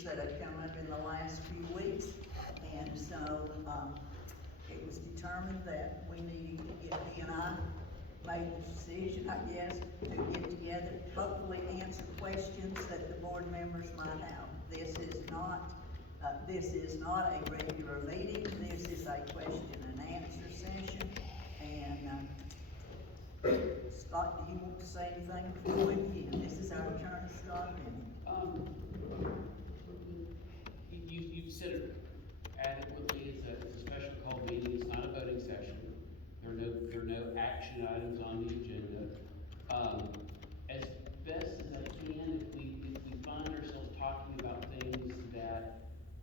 that have come up in the last few weeks. And so, it was determined that we needed to get, he and I made the decision, I guess, to get together, hopefully answer questions that the board members might have. This is not a regular meeting, this is a question and answer session. And, Scott, do you want to say anything before we begin? This is our attorney, Scott. You've said it adequately. It's a special call meeting. It's not a voting session. There are no action items on the agenda. As best as I can, if we find ourselves talking about things that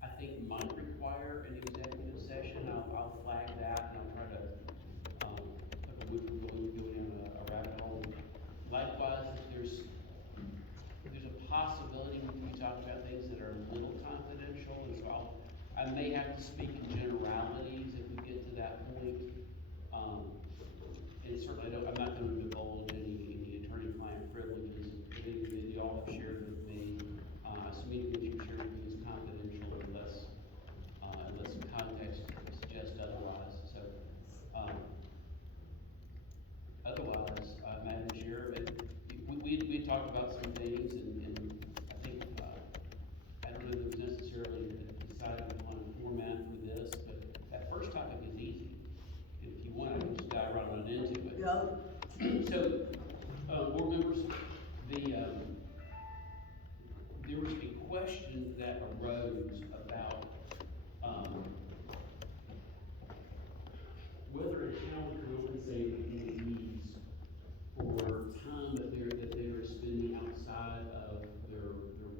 I think might require an executive session, I'll flag that, and I'll try to, if we're going down a rabbit hole. Likewise, if there's a possibility we can talk about things that are a little confidential, and so I may have to speak in generalities if we get to that point. And certainly I'm not going to divulge any attorney-client privileges that y'all have shared with me. So anything that you've shared with me is confidential unless context suggests otherwise. So, otherwise, Madam Chair, we talked about some things, and I think, I don't know if there was necessarily decided upon a format for this, but that first topic is easy. If you want, I can just dive right on into it. Go. So, board members, there was a question that arose about, whether a town compensated employees for time that they're spending outside of their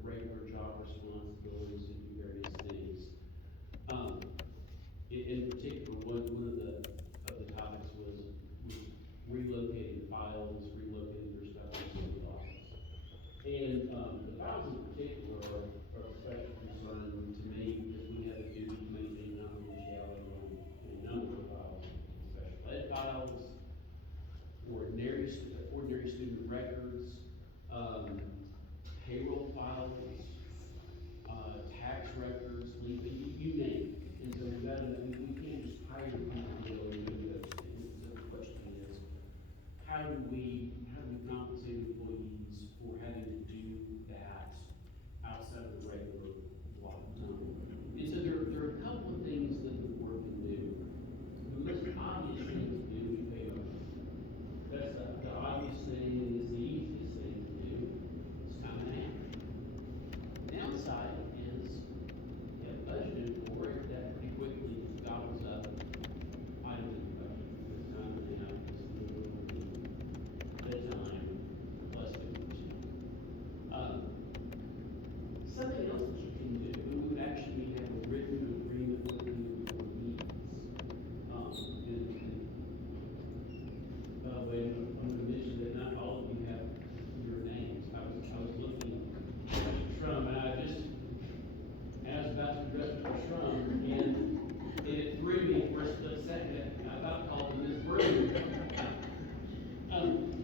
regular job responsibilities to do various things. In particular, one of the topics was relocating files, relocating their stuff to the office. And the files in particular are of special concern to me because we have a duty to maintain confidentiality on a number of files, special ed files, ordinary student records, payroll files, tax records, you name it. And so we can't just hire people to go and do those things. So the question is, how do we compensate employees for having to do that outside of the regular block of time? And so there are a couple of things that the board can do. The most obvious thing to do is pay them. That's the obvious thing, and it's the easiest thing to do. It's time and a half. The downside is, you have budgeted for it, that pretty quickly gobbles up items in the budget. This time and a half is literally the time plus 50%. Something else that you can do, we would actually have a written agreement with you for meetings. By the way, I'm going to mention that not all of you have your names. I was looking at Mr. Shrum, and I was about to address Mr. Shrum, and it threw me for a split second. I about called him Ms. Broom.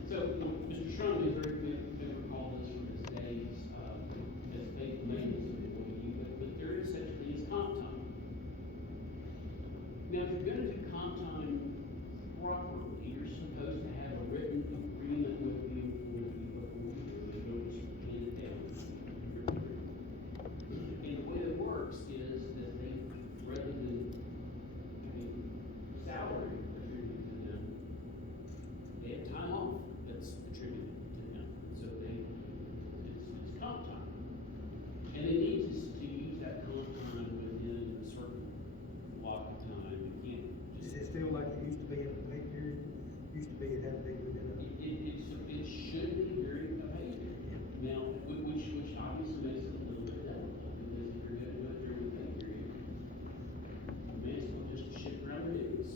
So Mr. Shrum is very good to recall this from his days as a faithful maintenance employee, but there is such a thing as comp time. Now, if you're going to do comp time properly, you're supposed to have a written agreement with the employee before you do it. You don't just hand it down. And the way it works is that they, rather than having salary attributed to them, they have time off that's attributed to them. So it's comp time. And they need to use that comp time within a certain block of time. You can't just. Is it still like it used to be in the pay period? Used to be it had to be within a. It should be very a pay period. Now, which obviously makes it a little bit difficult, because if you're gonna do it during the pay period, you may as well just shift around the duties.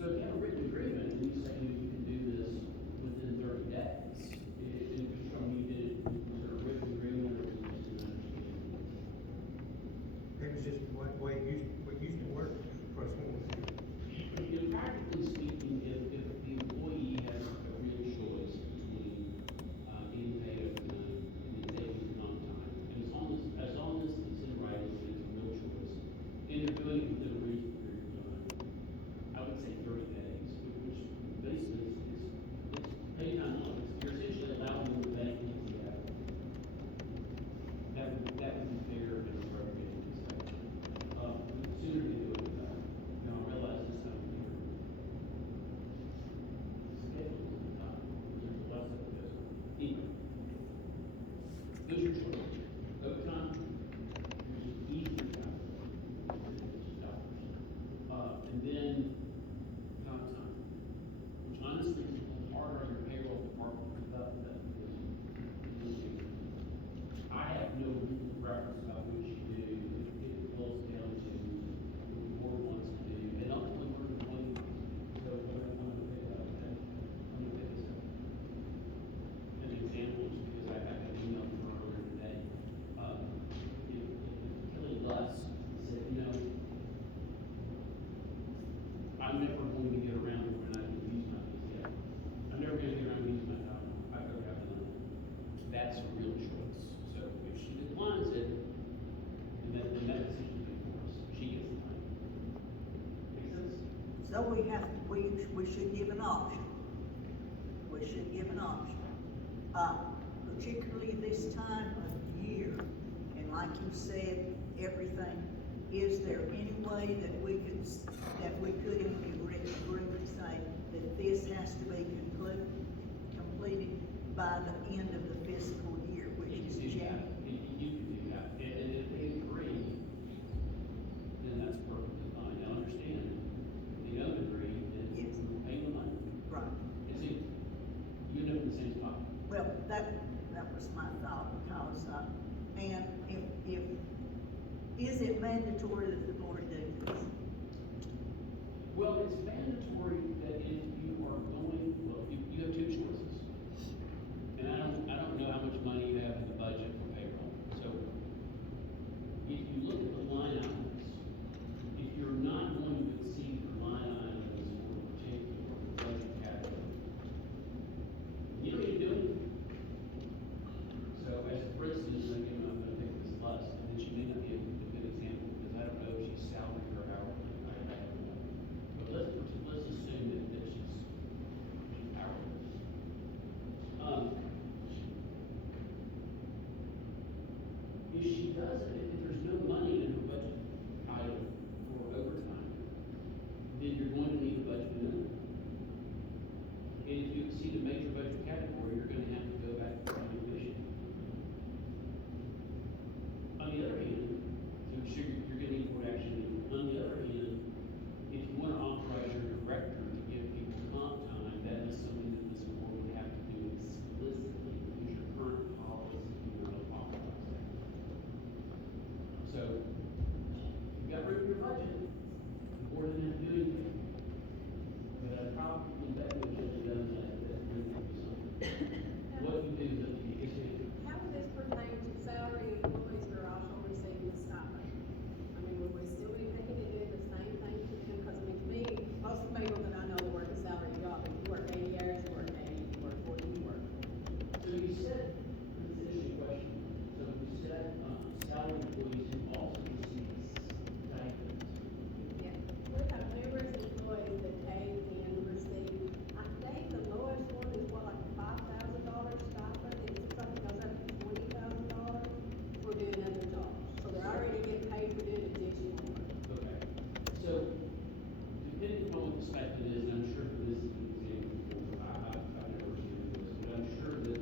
So if you have a written agreement, and you say you can do this within 30 days, and from you did it, was there a written agreement, or was it just an understanding? It was just the way it used to work for us. Practically speaking, if the employee has a real choice between getting paid overtime and then taking comp time, and as long as So we should give an option. We should give an option. Particularly this time of year, and like you said, everything, is there any way that we could in the agreement say that this has to be completed by the end of the fiscal year, which is January? You can do that, and if they agree, then that's perfectly fine. Now, understand, if they don't agree, then Yes. we'll pay the money. Right. And see, you end up in the same spot. Well, that was my thought, because, and if, is it mandatory that the board do this? Well, it's mandatory that if you are going, well, you have two choices. And I don't know how much money you have in the budget for payroll. So if you look at the line items, if you're not going to exceed the line items for a particular budget category, you don't need to do anything. So as for instance, again, I'm gonna take this list, and then she may not be a good example, because I don't know if she's salary or hourly, I don't know. But let's assume that she's hourly. If she doesn't, if there's no money in her budget item for overtime, then you're going to need a budget amendment. And if you exceed a major budget category, you're gonna have to go back to the commission. On the other hand, so I'm sure you're gonna need board action. On the other hand, if you wanna authorize your director to give people comp time, that is something that this board would have to do explicitly, because your current policy will not authorize that. So, you've got room in your budget, the board doesn't have to do anything. But I probably bet you should have done that, what you do is up to you. How would this pertain to salary employees who are also receiving a stipend? I mean, would we still be thinking to do the same thing to them? Because I mean, to me, most of the people that I know work a salary job. If you work 80 hours, you work 80, if you work 40, you work. So you said, this is an interesting question, so you said, salary employees who also receive stipends. Yeah. We have numerous employees that pay and receive, I think the lowest one is what, like $5,000 stipend, and something goes up to $20,000 for doing other jobs. So they're already getting paid for doing additional work. Okay, so depending upon what the stipend is, and I'm sure that this is an example for, I've never seen this, but I'm sure that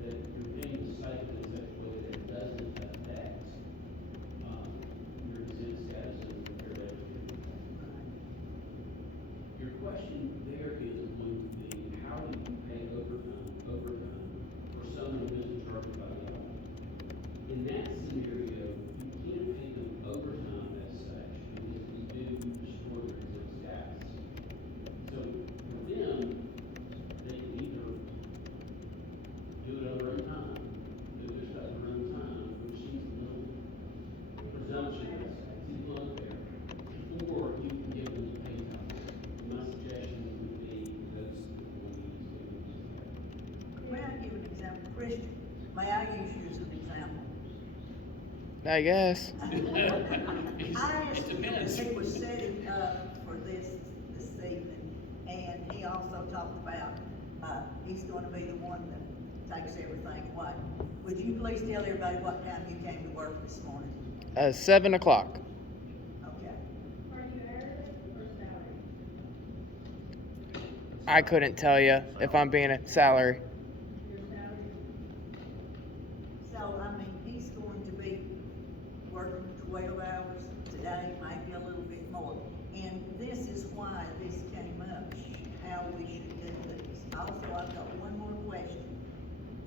you're paying the stipend in such a way that it doesn't affect, your exempt status as a paraeducator. Your question there is going to be, how do you pay overtime for someone who isn't charged by the law? In that scenario, you can't pay them overtime as such, because we do restore their exempt status. So for them, they can either do it on their own time, do their stuff on their own time, which seems a little presumptuous, seems a little unfair, or you can give them the pay time. My suggestion would be those employees who May I give an example? Christian, may I use you as an example? I guess. I asked him Depends. if he was setting up for this evening, and he also talked about, he's gonna be the one that takes everything away. Would you please tell everybody what time you came to work this morning? 7 o'clock. Okay. Are you hourly or salary? I couldn't tell you if I'm being a salary. Your salary? So, I mean, he's going to be working 12 hours today, maybe a little bit more. And this is why this came up, how we should do this. Also, I've got one more question,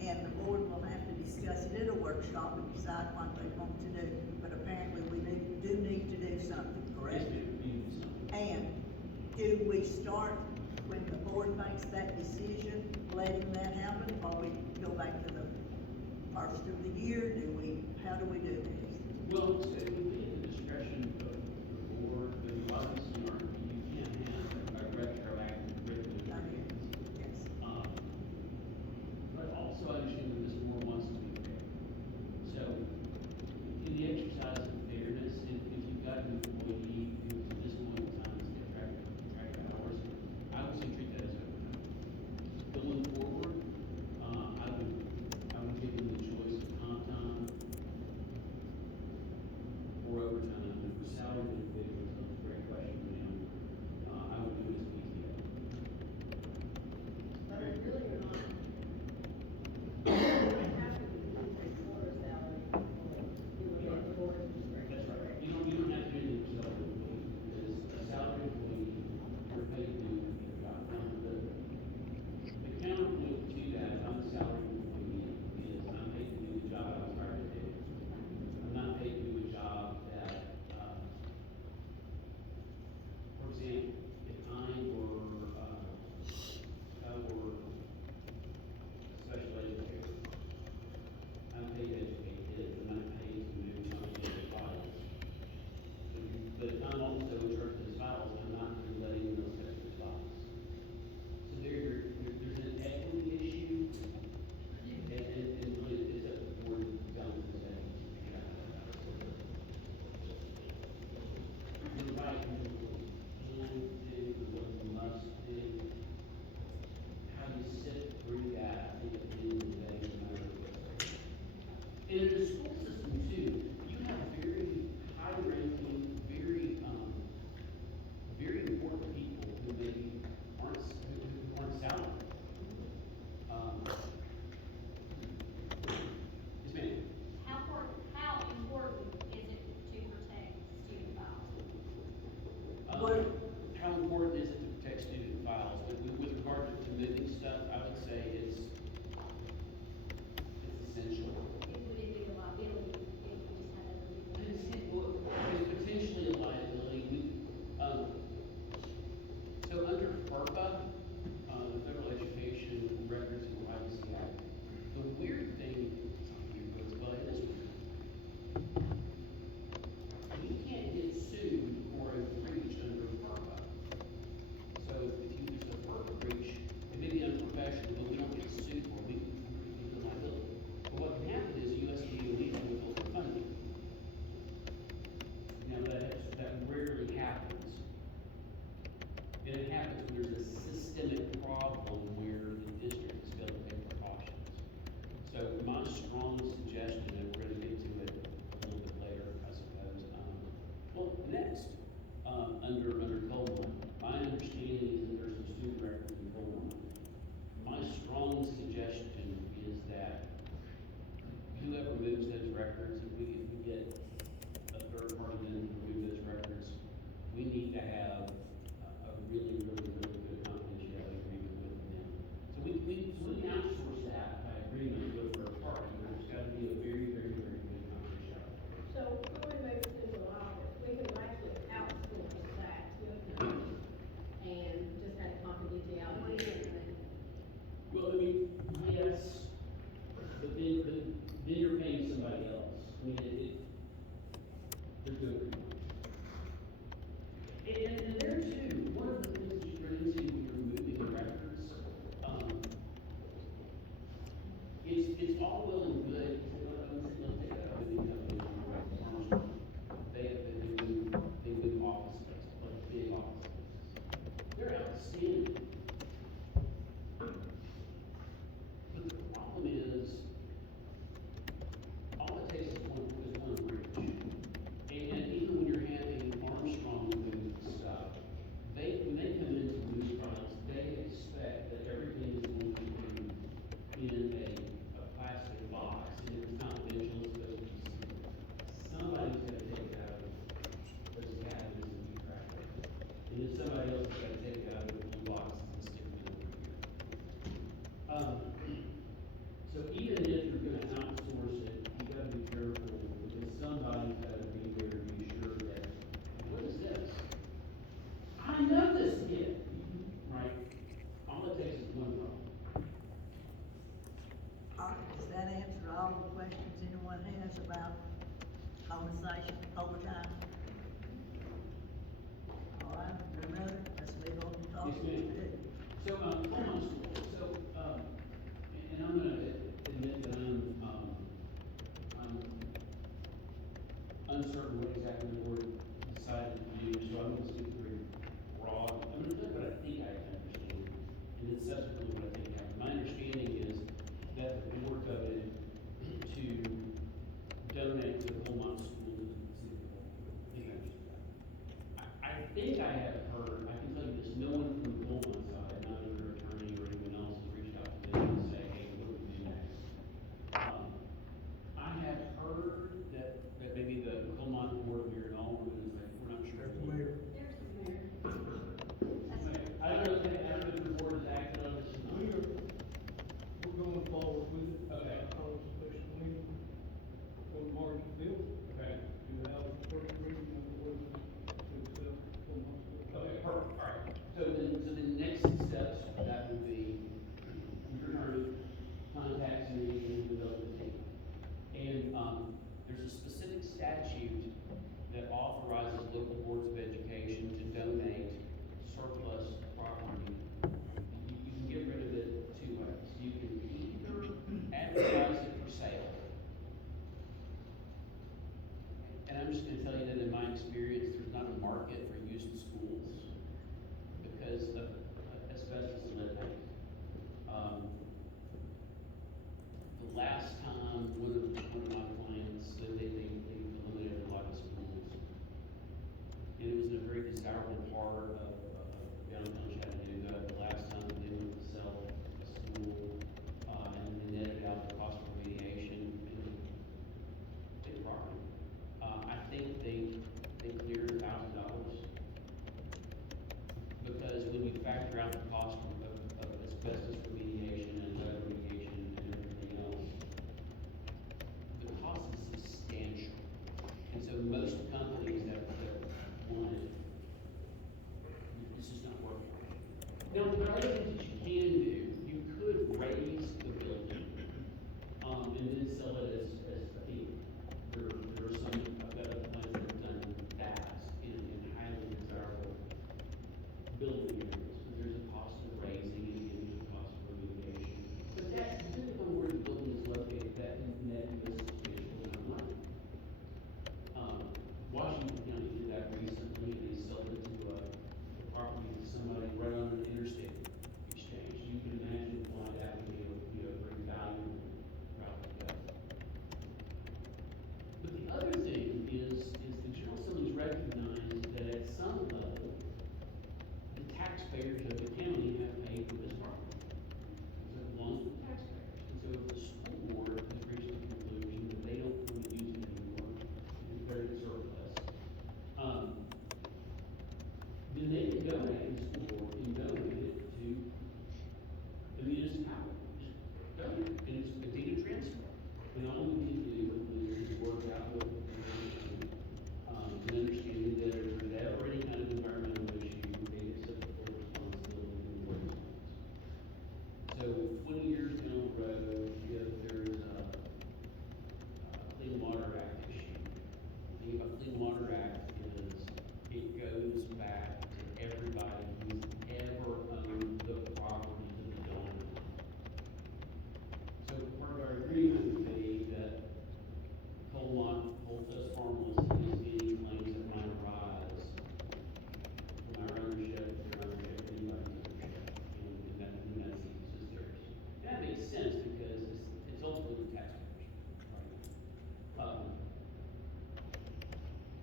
and the board will have to discuss it at a workshop and decide what they want to do. But apparently, we do need to do something, correct? And do we start when the board makes that decision, letting that happen, or we go back to the first of the year? How do we do this? Well, so it would be at the discretion of the board, but obviously, you can't have a retroactive I mean, written. yes. But also understand that this board wants to be fair. So, in the exercise of fairness, if you've got an employee who at this point in time is contracted salary individuals, that's a great question, ma'am. I would do it as PTO. But I really are not. I have to be for a salary employee, at the board's discretion. That's right. You don't have to do it yourself, because a salary employee, you're paid to do your job. Now, the counterpoint to that, if I'm a salary employee, is I'm paid to do the job I was hired to do. I'm not paid to do a job that, for example, if I were a special educator, I'm paid to educate kids, and I'm paid to do something with files. But I'm also in charge of those files, and I'm not letting those touch those files. So there's an equity issue, and really it's up to the board to balance that. You're right, what you can do, what you must do, how you sift through that, I think at the end of the day, is a matter of what's. And in the school system too, you have very high-ranking, very important people who maybe aren't salaried. Yes, ma'am. How important is it to protect student files? How important is it to protect student files? With regard to moving stuff, I would say it's essential. Would it be a liability if we just had other people? There's potentially a liability. So under FERPA, the Federal Education Records and Privacy Act, the weird thing, well, it is weird. You can't get sued for a breach under FERPA. So if you use a FERPA breach, it may be unprofessional, but we don't get sued for it, we get the liability. But what can happen is USDOE can withhold the funding. Now, that rarely happens. And it happens when there's a systemic problem where the district has failed to take precautions. So my strong suggestion, and we're gonna get to it a little bit later, I suppose, next, under Coleman, my understanding is that there's a student record in Coleman. My strong suggestion is that whoever moves those records, if we get a third party then to remove those records, we need to have a really good confidentiality agreement with them. So we outsource that by agreement with a third party, and there's gotta be a very good confidentiality. So, really makes this a lot, we could actually outsource that to a company and just have confidentiality. Well, I mean, yes, but then you're paying somebody else. I mean, they're doing pretty much. And there too, one of the things that you run into when you're moving records, it's all well and good. Let's take a moving company, Armstrong. They move office space, like big office spaces. They're outstanding. But the problem is, all it takes is one breach. And even when you're having Armstrong move stuff, when they come in to move files, they expect that everything is going to be in a plastic box, and it's not digital, it's supposed to be sealed. Somebody's gonna take it out of those cabinets and be tracked. And then somebody else is gonna take it out of the boxes and stick it over here. So even if you're gonna outsource it, you gotta be careful, because somebody's gotta be there to be sure that, what is this? I know this kid, right? All it takes is one problem. Does that answer all the questions anyone has about compensation, overtime? All right, another, let's move on to talk. Yes, ma'am. So, Coleman School, and I'm gonna admit that I'm uncertain what exactly the board decided to do, so I'm gonna speak very broad. I'm gonna tell you what I think I understand, and then subsequently what I think happened. My understanding is that the board voted to donate to the Coleman School to the city of Coleman. statute that authorizes local boards of education to donate surplus property. You can get rid of it two ways. You can either advertise it for sale. And I'm just gonna tell you that in my experience, there's not a market for used schools because of asbestos and lead paint. The last time, one of my clients, they eliminated a lot of schools. And it was in a very desirable part of downtown Chattanooga. The last time they went to sell a school, and they netted out the cost of remediation and big property. I think they cleared $1,000. Because when we factor out the cost of asbestos remediation and lead remediation and everything else, the cost is substantial. And so most companies that want it, it's just not working. Now, there are other things that you can do. You could raise the building, and then sell it as a fee. There are some, I've got other plans that have done that in highly desirable building areas, but there's a cost of raising and there's a cost of remediation. But that, depending on where the building is located, that net is a substantial amount of money. Washington County did that recently, they sold it to a property to somebody right on an interstate exchange. You can imagine why that would be a very valuable route to go. But the other thing is the General Assembly's recognized that at some level, the taxpayers of the county have paid for this property. So it belongs to the taxpayers. And so if the school board has reached the conclusion that they don't want to use it anymore, declare it surplus, then they can donate, the school board can donate it to the municipality. Donate it, and it's a deed of transfer. And all we need to do is work out with the understanding that if there's ever any kind of environmental issue, they accept the full responsibility in the way it's done. So 20 years down the road, if there's a Clean Water Act issue, the thing about Clean Water Act is it goes back to everybody who's ever owned the property to the donor. So part of our agreement would be that coal dust harmless is any claims that might arise from our ownership, anybody's ownership, and that ceases theirs. That makes sense because it's ultimately the taxpayers. Right?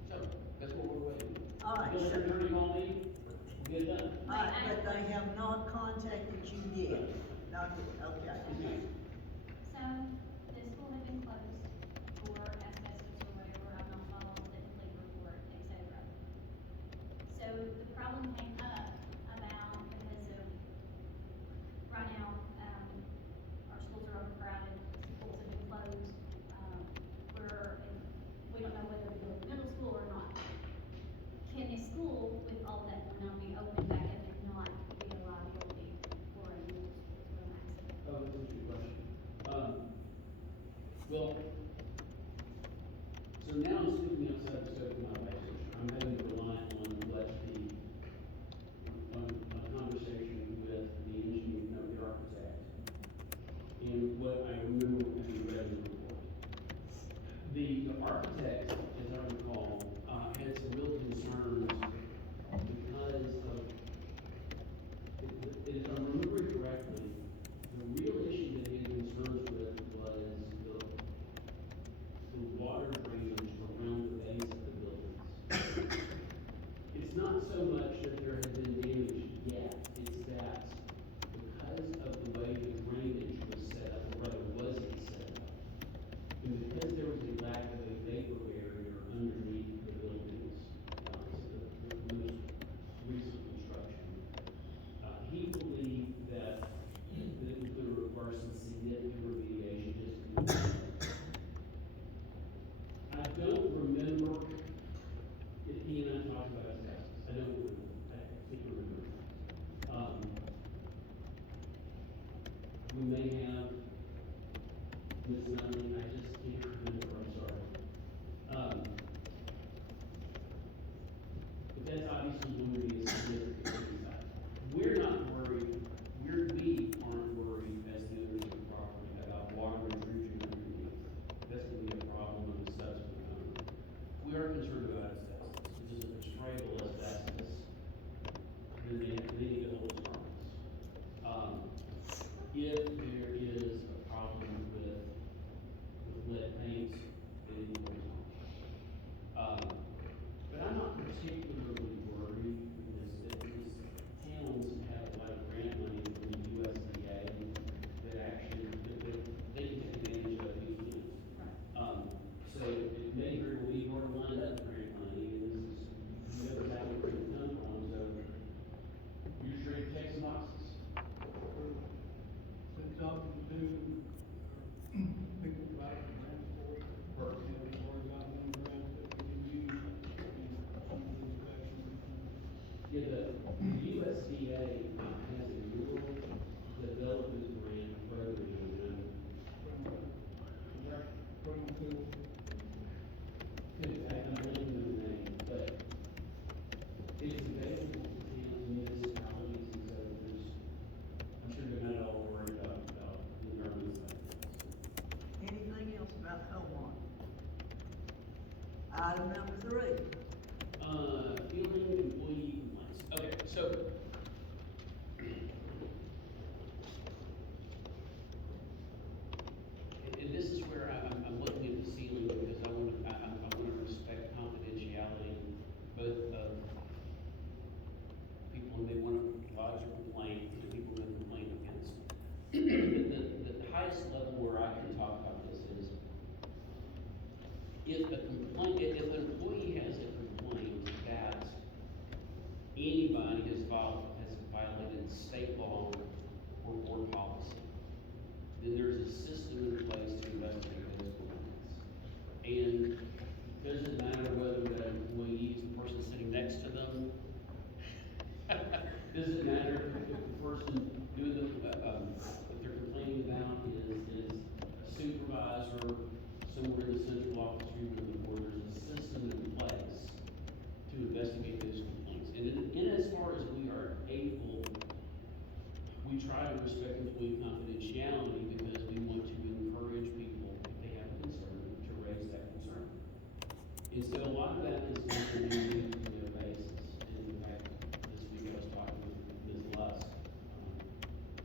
So that's what we're waiting. All right, Until so- your attorney call me, we'll get it done. But they have not contacted you yet? Not yet, okay. Okay. So, the school had been closed for asbestos or whatever, I've not followed the complete report, et cetera. So, the problem came up about because of, right now, our schools are overcrowded, schools have been closed, we don't know whether to go to middle school or not. Can a school, with all that going on, be open back up and not be a liability for a middle school, is what I'm asking? Oh, that's a good question. we are concerned about asbestos, because if it's sprayable asbestos, then they need to hold us harmless. If there is a problem with lead paint, then it goes on. But I'm not particularly worried, because these towns have a lot of grant money from the USDA that actually, that they can take advantage of if you can. So it may very well be hard to line up grant money, and this is, you never know where it can come from, so you're sure to check some boxes. Been talking to people about the transport, or, about them grants that we can use in some of these sections. Yeah, the USDA has a rural development grant program, From school. I'm blanking on the name, but it's available to towns, municipalities, and so there's, I'm sure they're not all worried about the environment side of things. Anything else about Hellmark? Item number 3. Fielding employee complaints. Okay, so. And this is where I'm looking at the ceiling, because I want to respect confidentiality, both of people who may want to lodge a complaint and people who may complain against. The highest level where I can talk about this is, if an employee has a complaint that anybody has violated state law or board policy, then there's a system in place to investigate those complaints. And doesn't matter whether that employee is the person sitting next to them. Doesn't matter if the person doing what they're complaining about is a supervisor somewhere in the central office room of the board. There's a system in place to investigate those complaints. And in as far as we are able, we try to respect employee confidentiality, because we want to encourage people, if they have a concern, to raise that concern. And so a lot of that is on a need-to-know basis. And in fact, this week I was talking with Ms. Lusk,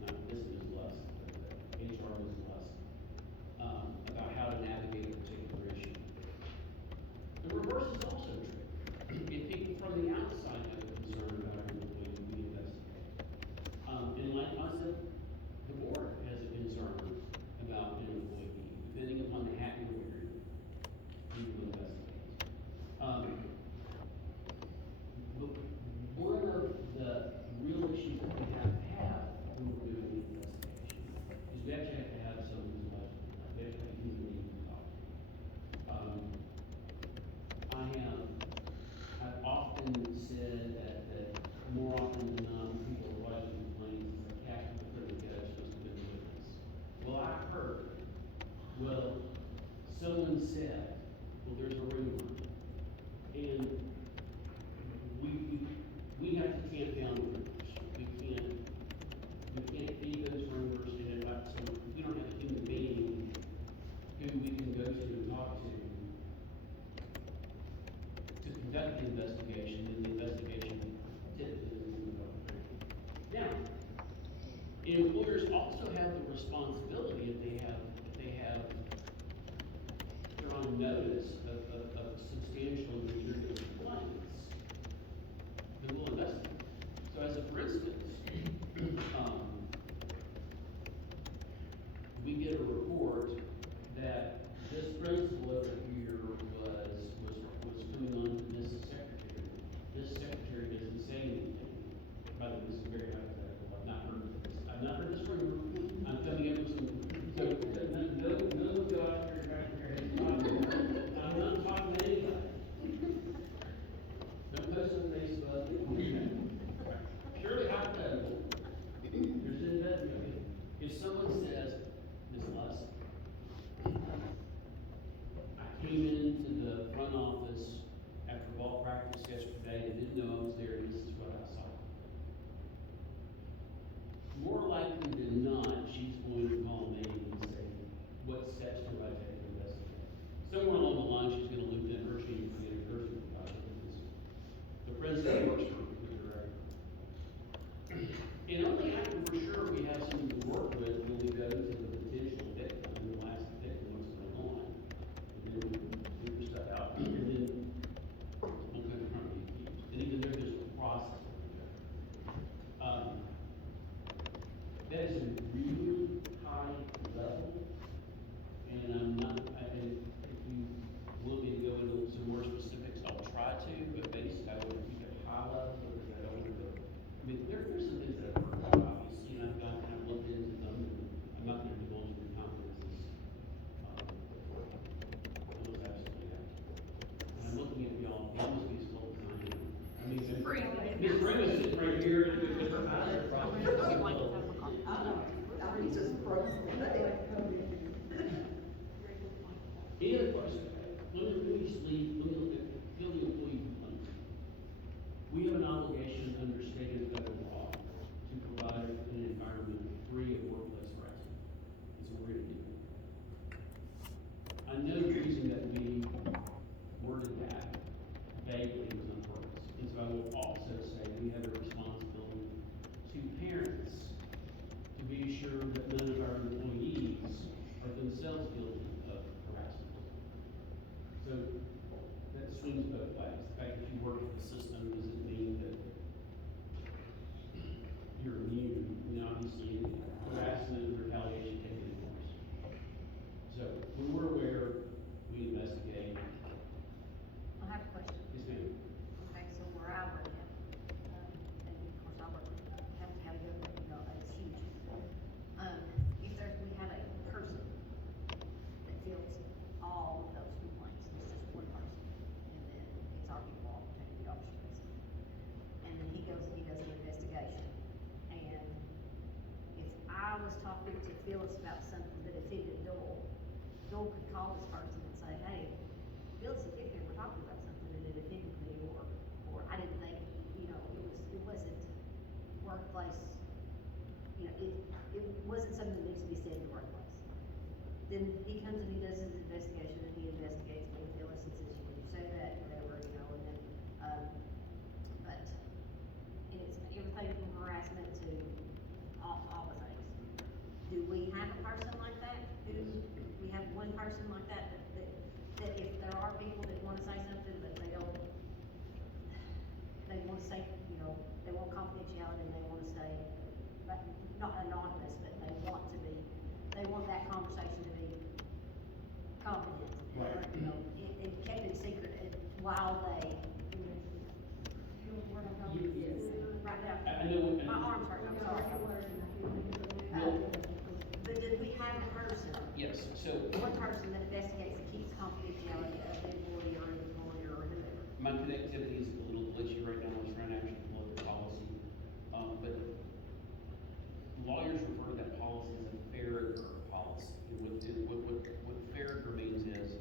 not this Ms. Lusk, but HR Ms. Lusk, about how to navigate a particular issue. The reverse is also true. If people from the outside have a concern about an employee, we investigate. And like I said, the board has a concern about an employee, depending upon the hat you're wearing, we will investigate. But one of the real issues that we have to have when we're doing the investigation is we actually have to have someone who's like, we have to have a human being to talk to. I've often said that more often than not, when people are writing complaints, it's like, Captain, the judge must have been with us. Well, I heard. Well, someone said, well, there's a rumor. And we have to tamp down the rumors. We can't feed those rumors, and so we don't have a human being who we can go to and talk to conduct the investigation, and the investigation typically is moved over. Now, employers also have the responsibility, if they have, they're on notice of substantial and legitimate complaints, then we'll investigate. So as a for instance, we get a report that this principal over here was going on to this secretary. This secretary doesn't say anything. By the way, this is very hypothetical. I've not heard this rumor. I'm coming up with some, so, no, go out there and try to hear it. I'm I'm looking at y'all, you must be as close as I am. I mean, Miss Free. Brenda is right here, with her eyes are probably. I know, I mean, just frozen today. Any other questions? Let me just leave, let me look at, fill the employee complaints. We have an obligation under state and federal law to provide an environment free of workplace harassment. That's what we're gonna do. I know the reason that we worded that vaguely was on purpose. And so I will also say we have a responsibility to parents to be sure that none of our employees are themselves guilty of harassment. So that swings both ways. The fact that you work with the system doesn't mean that you're immune. You know, obviously, harassment and retaliation can be enforced. So when we're aware, we investigate. I have a question. Yes, ma'am. Okay, so where I work at, and of course I work, have to have a good, you know, it's huge. If there's, we have a person that fills all of those complaints, it's just one person, and then it's our people all take the options. And then he goes and he does an investigation, and if I was talking to Phyllis about something that offended Joel could call this person and say, hey, Phyllis and Victor were talking about something and it offended me, or I didn't think, you know, it wasn't workplace, you know, it wasn't something that needs to be said in the workplace. Then he comes and he does his investigation and he investigates with Phyllis and says, when you say that, whatever, you know, and then, but, and it's everything from harassment to all the things. Do we have a person like that? We have one person like that, that if there are people that wanna say something, but they don't, they wanna say, you know, they want confidentiality and they wanna stay, but not anonymous, but they want that conversation to be confident. Right. You know, and kept it secret while they. Right now. I know. My arm's hurt, I'm sorry. But did we have a person, Yes, so one person that investigates and keeps confidentiality of the employee or employer or whoever? my connectivity is a little glitchy right now. I was trying to actually pull up the policy. But lawyers refer to that policy as a Farragher policy. And what Farragher means is,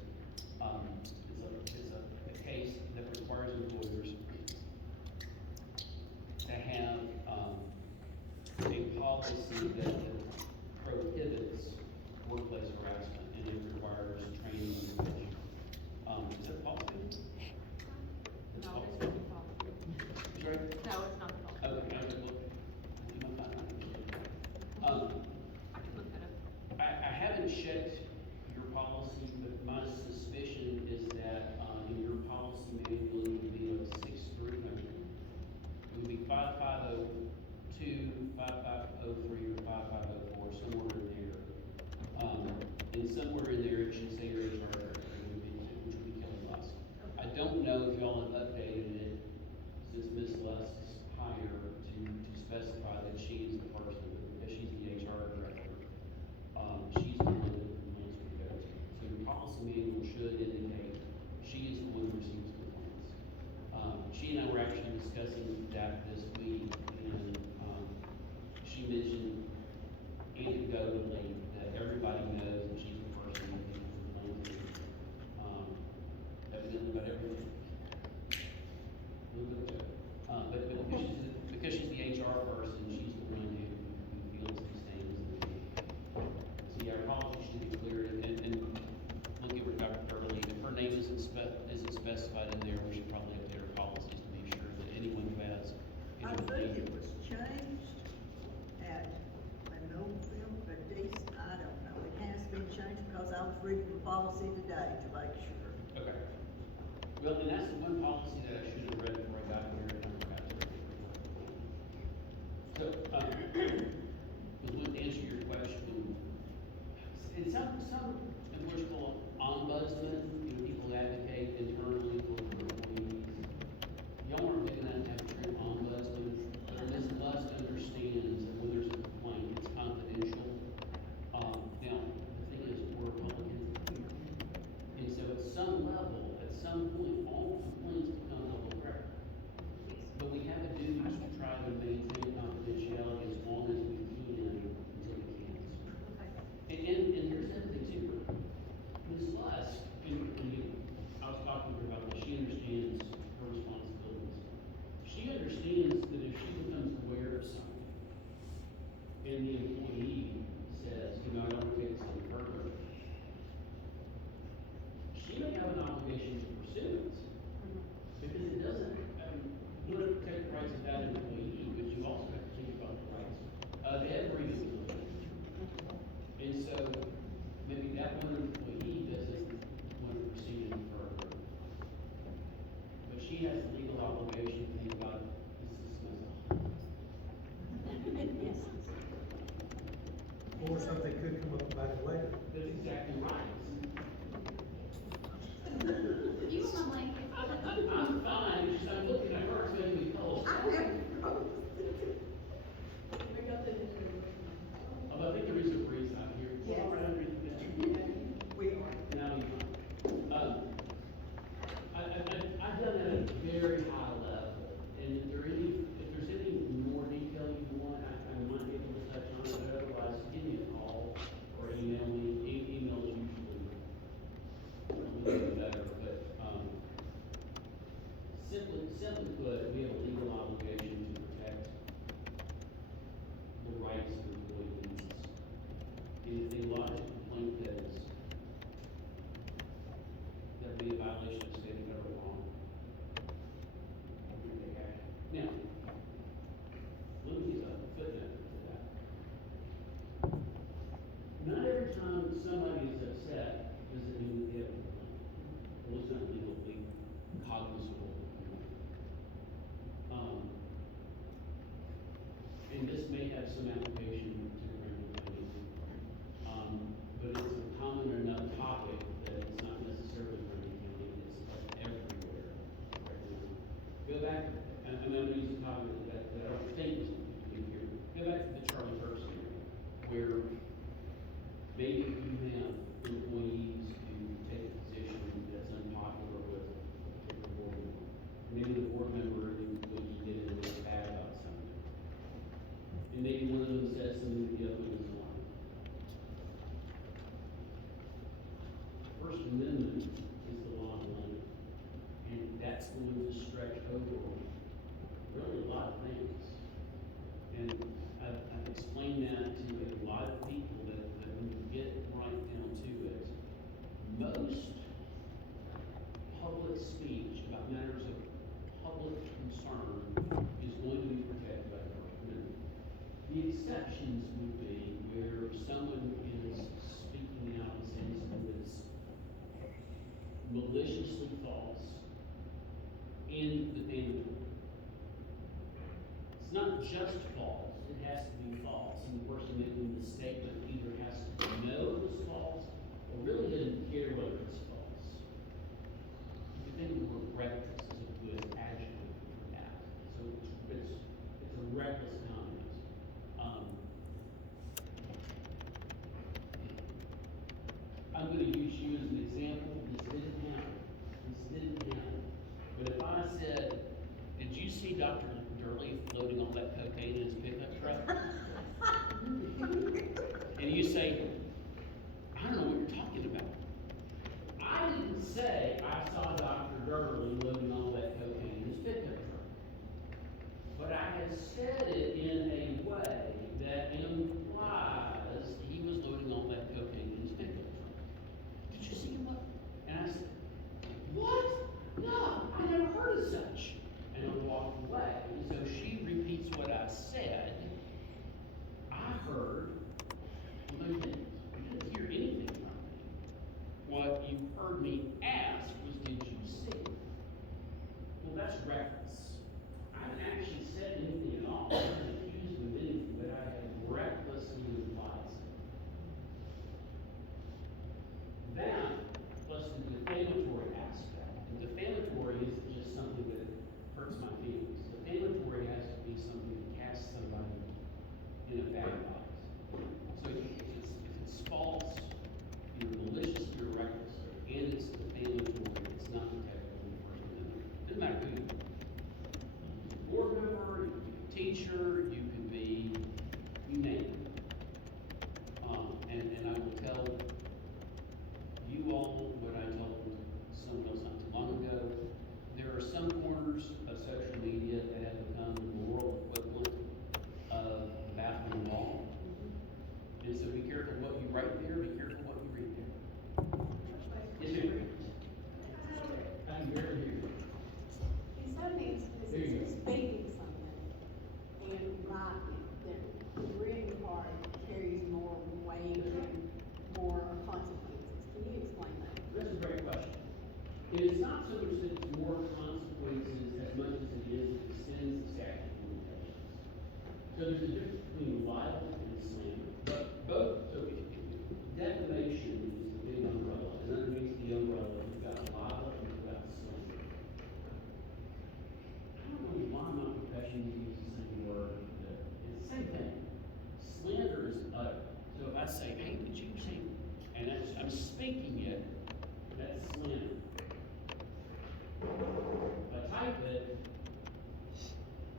it's a case that requires employers to have, a policy that prohibits workplace harassment, and it requires training and education. Is that policy? It's No, policy. it's not the policy. Sorry? No, it's not the policy. Okay, I would look. I can look that up. I haven't checked your policy, but my suspicion is that, in your policy manual, it would be like 6-3, no, it would be 5502, 5503, or 5504, somewhere in there. And somewhere in there, it should say your HR director, which would be Kelly Lusk. I don't know if y'all have updated it since Ms. Lusk's hire to specify that she is the person, that she's the HR director. She's the one that the complaints would go to. So your policy manual should indicate she is the one who receives complaints. She and I were actually discussing that this week, and, she mentioned anecdotally that everybody knows that she's the person that people complain to, evidently about everything. A little bit of joke. But because she's the HR person, she's the one who feels these things. So yeah, our policy should be clear, and looking at Dr. Burley, if her name isn't specified in there, we should probably update our policies to be sure that anyone who has. I think it was changed at November, or I don't know, it has been changed because I was reading the policy today to make sure. Okay. Well, and that's the one policy that I should have read before I got here, and I forgot to read it. So, to answer your question, and some employers call ombudsman, you know, people advocate internally for employees. Y'all aren't big enough to have a true ombudsman, but Ms. Lusk understands that when there's a complaint, it's confidential. Now, the thing is, we're Republicans, and so at some level, at some point, all she has a legal obligation to think about this myself. Yes. Or something could come up about it later. That's exactly right. You were my blanket. I'm fine, it's just I'm looking at her, it's making me cold. We got the. I think the reason Bree's not here. Yes. Right under the picture. We are. Now you know. I've done it at a very high level, and if there's any more detail you want, I might be able to touch on it, but otherwise, give me a call or email me. Email is usually a little bit better, but, simply put, we have a legal obligation to protect the rights of employees. And if they lodge a complaint that would be a violation of state and federal law, I think they have. Now, let me use a footnote to that. Not every time somebody is upset, does it mean that they have a complaint. Well, it's not legally cognizable. And this may have some application to criminal law. But it's a common enough topic that it's not necessarily for any county, it's everywhere right now. Go back, and I'm gonna use a topic that I don't think was in here. Go back to the Charlie Kirk scenario, where maybe you have employees who take a position that's unpopular with a particular board member. Maybe the board member and employee did it really bad about something. And maybe one of them says something that the other one doesn't like. First Amendment is the law of the land, and that's going to stretch over really a lot of things. And I've explained that to a lot of people that when you get right down to it, most public speech about matters of public concern is going to be protected by the First Amendment. The exceptions would be where someone is speaking out and saying something that's maliciously false and defamatory. It's not just false, it has to be false, and the person making the statement either has to know it's false or really doesn't care whether it's false. I think the word reckless is a good adjective for that. So it's a reckless comment. I'm gonna use you as an example. This didn't happen. But if I said, did you see Dr. Durley loading all that cocaine in his pickup truck? And you say, I don't know what you're talking about. I didn't say I saw Dr. Durley loading all that cocaine in his pickup truck. But I have said it in a way that implies he was loading all that cocaine in his pickup truck. Did you see him look? And I said, what? No, I never heard of such. And I walked away. And so she repeats what I said. I heard, well, you didn't hear anything from me. What you heard me ask was, did you see? Well, that's reckless. I haven't actually said anything at all. I haven't accused him of anything, but I have recklessly implied something. That, plus the defamatory aspect. The defamatory isn't just something that hurts my feelings. Defamatory has to be something that casts somebody in a bad light. So if it's false, you're malicious, you're reckless, and it's defamatory, it's not protected in the First Amendment. Doesn't matter who.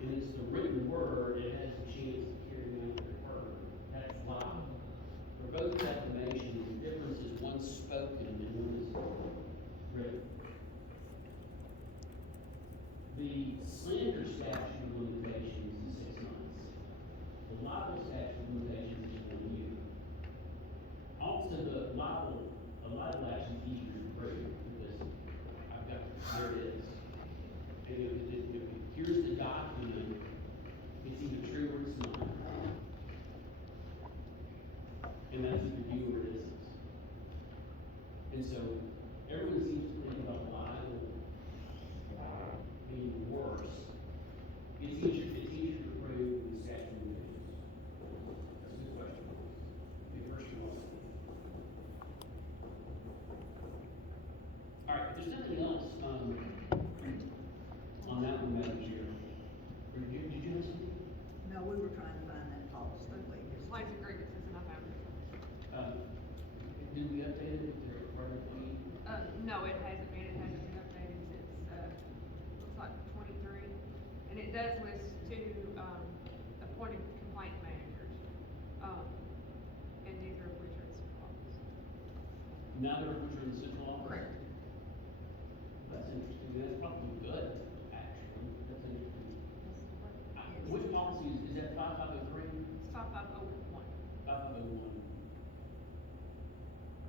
and it's the written word, it has a chance of carrying out the word. That's libel. For both defamations, the difference is one's spoken and one is written. The slander statute of limitations is 6 months. The libel statute of limitations is 1 year. Also, a libel action is easier to prove because there it is. And here's the document, it's either true or it's not. And that's either you or it isn't. And so, everyone seems to think about libel being worse. It's easier to prove than statute of limitations. That's a good question. Okay, first of all. All right, if there's nothing else, on that one, Madam Chair, did you have something? No, we were trying to find that policy. Complaints and grievances, and I found it. Did we update it with the department fee? No, it hasn't been updated since, looks like 23. And it does list two, appointed complaint managers, and neither of which are in central office. Neither of which are in the central office? Correct. That's interesting, that's probably good, actually, that's interesting. Which policy is that 5503? It's 5501. 5501.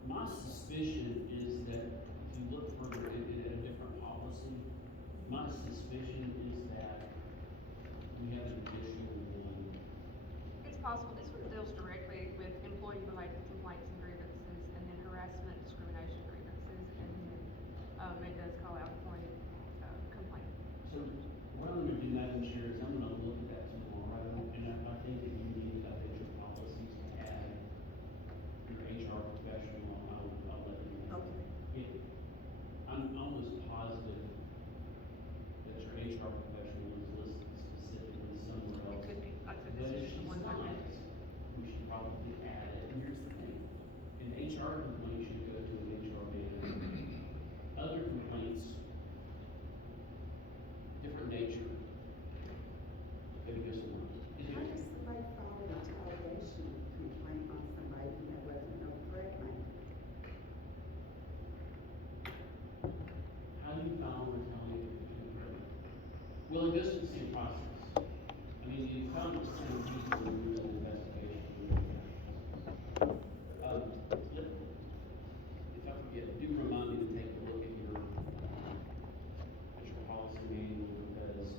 My suspicion is that if you look further into a different policy, my suspicion is that we have an additional one. It's possible this one deals directly with employee-related complaints and grievances, and then harassment, discrimination grievances, and then, it does call out appointed, complaint. So what I'm gonna do, Madam Chair, is I'm gonna look at that tomorrow, and I think that you need to update your policies to add your HR professional, I'll let you know. Okay. I'm almost positive that your HR professional is listed specifically somewhere else. It could be, like I said, But this if is she's the one not, time. we should probably add it, and here's the thing, an HR complaint should go to an HR manager. Other complaints, different nature. Maybe go somewhere else. Is How there- does somebody file a retaliation complaint on somebody when there wasn't no threat made? How do you file a retaliation complaint? Well, it goes through the same process. I mean, you found the same people who do an investigation. If I forget, do remind me to take a look at your policy manual, because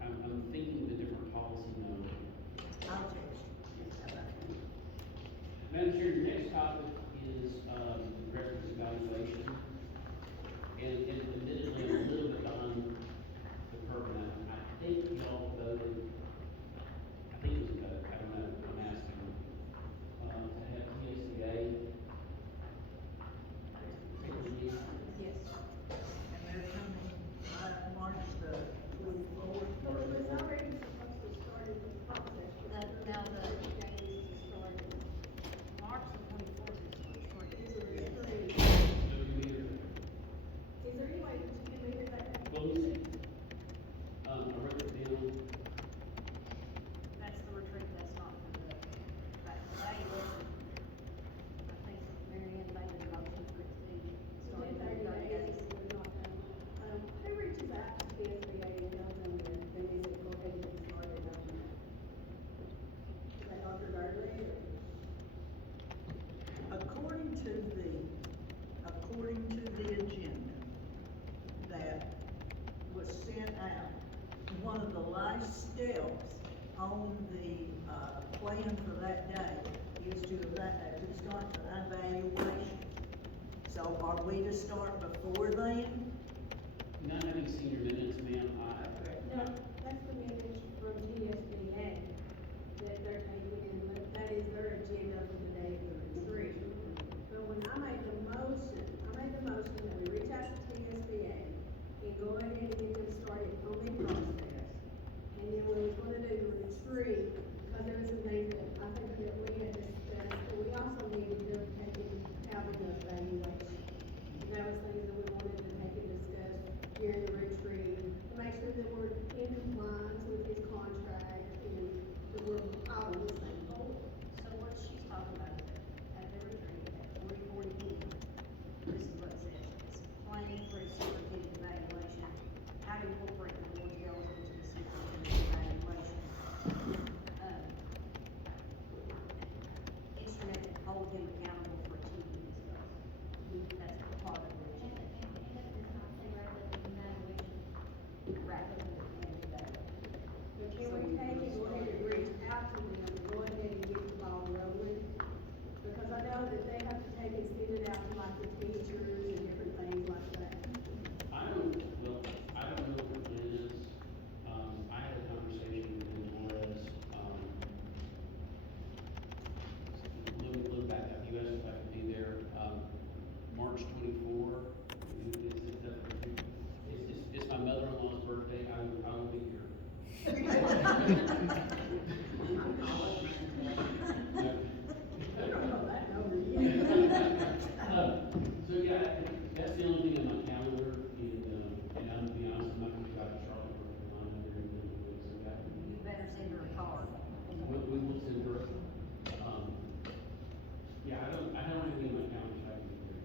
I'm thinking the different policy number. I'll text you. How about that? Madam Chair, your next topic is, records evaluation. And admittedly, I'm a little bit behind the curve on that. I think y'all voted, I think it was a vote, I don't know, I'm asking, to have TSBA. Yes. And they're coming, March the 24th. So it was already supposed to start in the process, but Now the- days to start it. March the 24th is for Is it. there any- So you either, is there any way that you can leave it there? well, let me see. I wrote it down. That's the retreat, that's not for the, that evaluation. I think Mary Ann made a motion for it to be started. Within 30 days, we're not done. Who reaches out to the SBA and tells them that they need to go ahead and get started on that? Is that Dr. Dudley or? According to the agenda that was sent out, one of the last steps on the, plan for that day is to start the evaluation. So are we to start before then? Not having seen your minutes, ma'am, No, that's the minutes from TSBA that they're taking, and that is their agenda for the day of the retreat. But when I made the motion that we reach out to TSBA and go ahead and get them started on the process. And then we was gonna do the retreat, because there was some things that I think that we had discussed, but we also needed to take and have an evaluation. And that was things that we wanted to take and discuss during the retreat, to make sure that we're in I don't know that number yet. So yeah, that's the only thing on my calendar, and I'm gonna be honest, I'm not gonna try to Charlotte, North Carolina during the middle of the week, so that. You better send her a card. We will send her, yeah, I don't have anything on my calendar, so I can do it.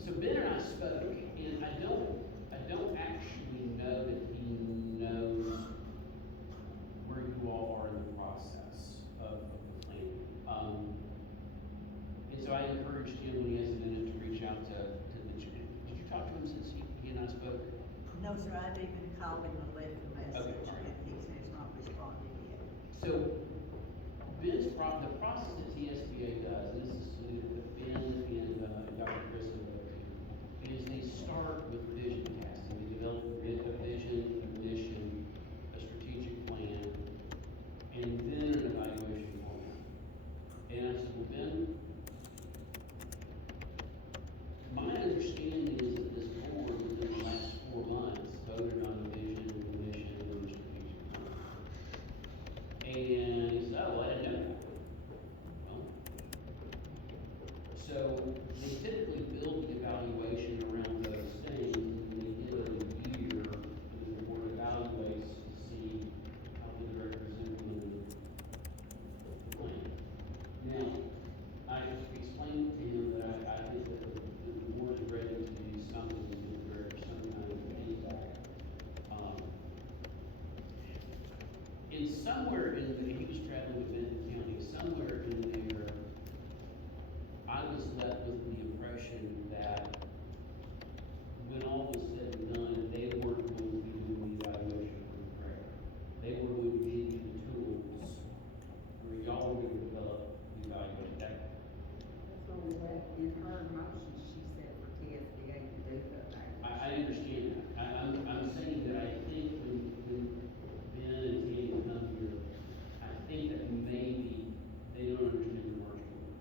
So Ben and I spoke, and I don't actually know that he knows where you all are in the process of the plan. And so I encouraged him when he has a minute to reach out to did you talk to him since he and I spoke? No, sir, I've even called him and left a message, Okay. and he says not responded yet. So the process that TSBA does, and this is something that Ben and Dr. Chris have looked at, is they start with vision casting. They develop a vision, a mission, a strategic plan, and then an evaluation format. And I said, well, Ben, my understanding is that this board within the last 4 months voted on the vision, the mission, and the strategic plan. And he said, oh, I didn't know that. Well, so they typically build the evaluation around those things, and they give it a year, and the board evaluates to see how the directors implemented the plan. Now, I explained to him that I think that the board is ready to do something with the director, some kind of feedback. And somewhere he was traveling with Benton County, somewhere in there, I was left with the impression that when all was said and done, they weren't going to be doing the evaluation for the director. They were going to give you the tools, or y'all were going to develop the evaluation. So in her motion, she said for TSBA to do the. I understand that. I'm saying that I think when Ben and Tammy come here, I think that maybe they don't understand the marching orders.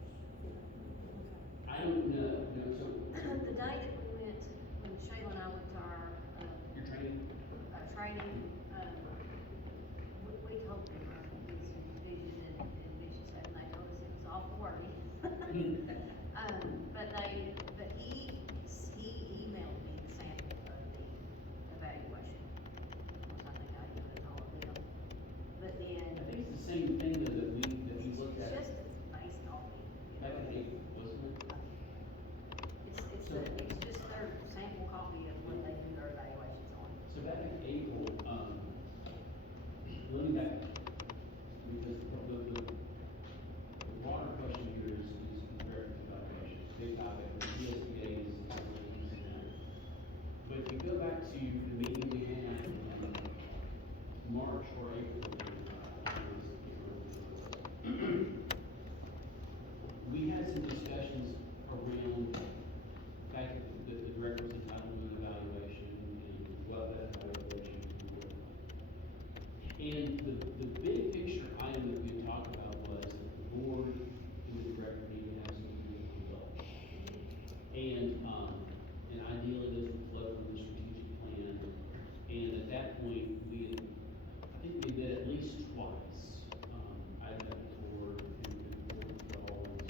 I don't know, so. The day that we went, when Shayla and I went to our, Your training? training, we told them our vision and vision statement, they told us it was awful wordy. But he emailed me the sample of the evaluation. Which I think I emailed all of them. But then. I think it's the same thing that we looked It's at. just based on, Back in April, wasn't it? it's just their sample copy of what they do their evaluations on. So back in April, let me back up, because the broader question here is comparative evaluations, big topic, ESPA is using that. But if you go back to the meeting we had in March or April, we had some discussions around fact that the director's entitled to an evaluation and what that evaluation would look like. And the big picture item that we talked about was that the board and the director need to have some kind of results. And ideally those would flow from the strategic plan. And at that point, I think we did at least twice. I met the board and all and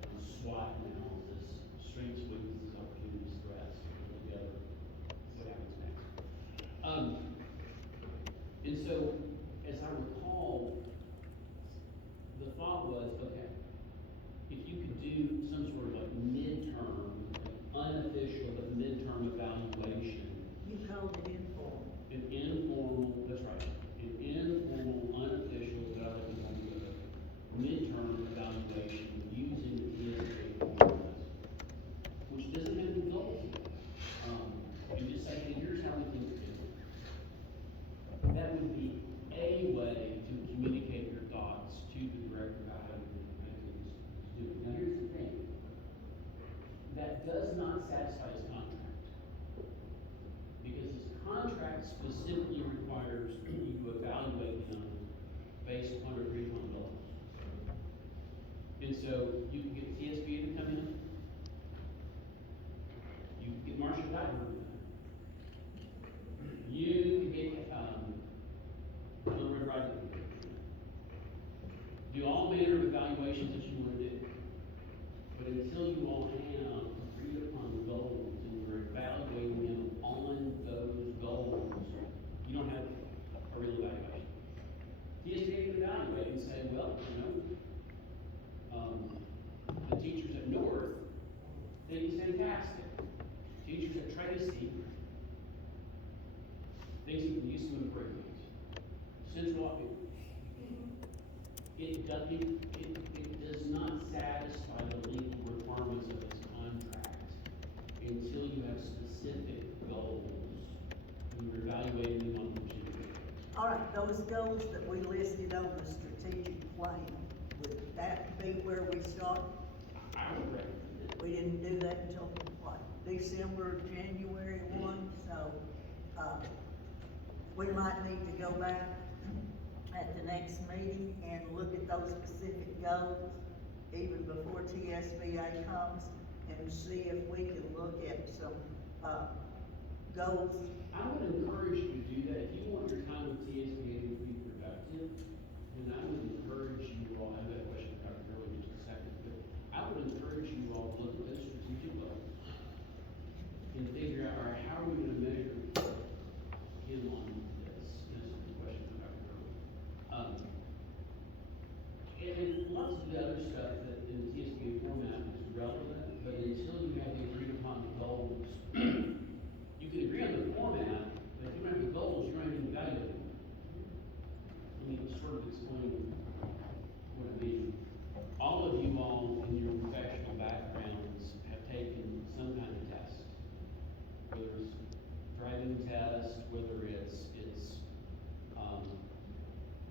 some SWOT analysis, strengths, weaknesses, opportunities, threats, put together, what happens next. And so, as I recall, the thought was, okay, if you could do some sort of like midterm, like unofficial, but midterm evaluation. You called it informal. An informal, that's right, an informal, unofficial, but I like to call it a midterm evaluation using the TSA formulas, which doesn't have any goals in it. And just say, hey, here's how we think it's doing. That would be a way to communicate your thoughts to the director about how you think it's doing. Now, here's the thing. That does not satisfy his contract. Because his contract specifically requires you to evaluate him based upon agreed upon goals. And so you can get TSBA to come in. You can get Marcia Guyton to come in. is fantastic. Teachers at Tracy thinks it can use some improvement. Central, it does not satisfy the legal requirements of its contract until you have specific goals. And you're evaluating them on each individual. All right, those goals that we listed on the strategic plan, would that be where we start? I would recommend it. We didn't do that until, what, December, January one, so, we might need to go back at the next meeting and look at those specific goals, even before TSBA comes, and see if we can look at some, goals. I would encourage you to do that. If you want your time with TSBA to be productive, then I would encourage you all, I have that question for Dr. Gurley in just a second, but I would encourage you all to look at those strategic goals and figure out, all right, how are we gonna measure him on this? This is the question for Dr. Gurley. And lots of the other stuff that in the TSBA format is relevant, but until you have the agreed upon goals, you can agree on the format, but if you don't have the goals, you don't have any value. Let me sort of explain what I mean. All of you all in your professional backgrounds have taken some kind of test. Whether it's driving test, whether it's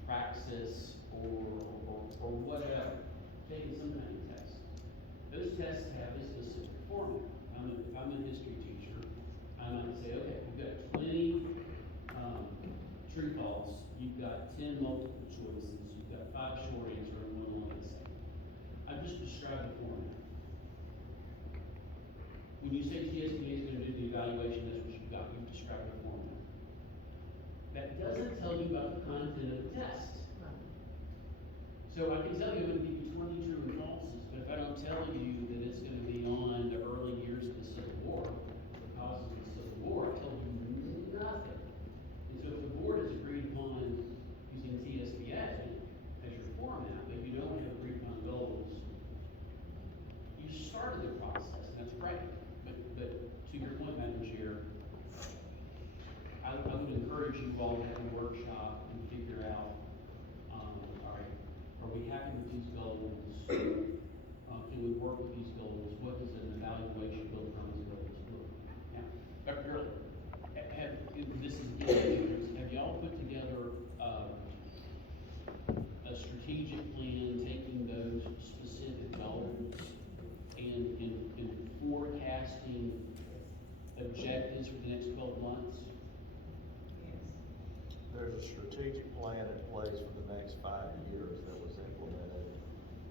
praxis or whatever, taking some kind of test. Those tests have a specific format. If I'm a history teacher, I might say, okay, we've got 20 true false, you've got 10 multiple choices, you've got 5 short answer and 1 long essay. I've just described the format. When you say TSBA is going to do the evaluation, that's what you've got. You've described the format. That doesn't tell you about the content of the test. So I can tell you I'm going to give you 20 true and falses, but if I don't tell you that it's going to be on the early years of the Civil War, the causes of the Civil War, I tell you nothing. And so if the board has agreed upon using TSBA as your format, but you don't have agreed upon goals, you started the process, and that's great. But to your point, Madam Chair, I would encourage you all to have a workshop and figure out, all right, are we happy with these goals? Can we work with these goals? What does an evaluation built on these goals look like? Now, Dr. Gurley, have y'all put together a strategic plan, taking those specific goals and forecasting objectives for the next 12 months? Yes. There's a strategic plan in place for the next 5 years that was implemented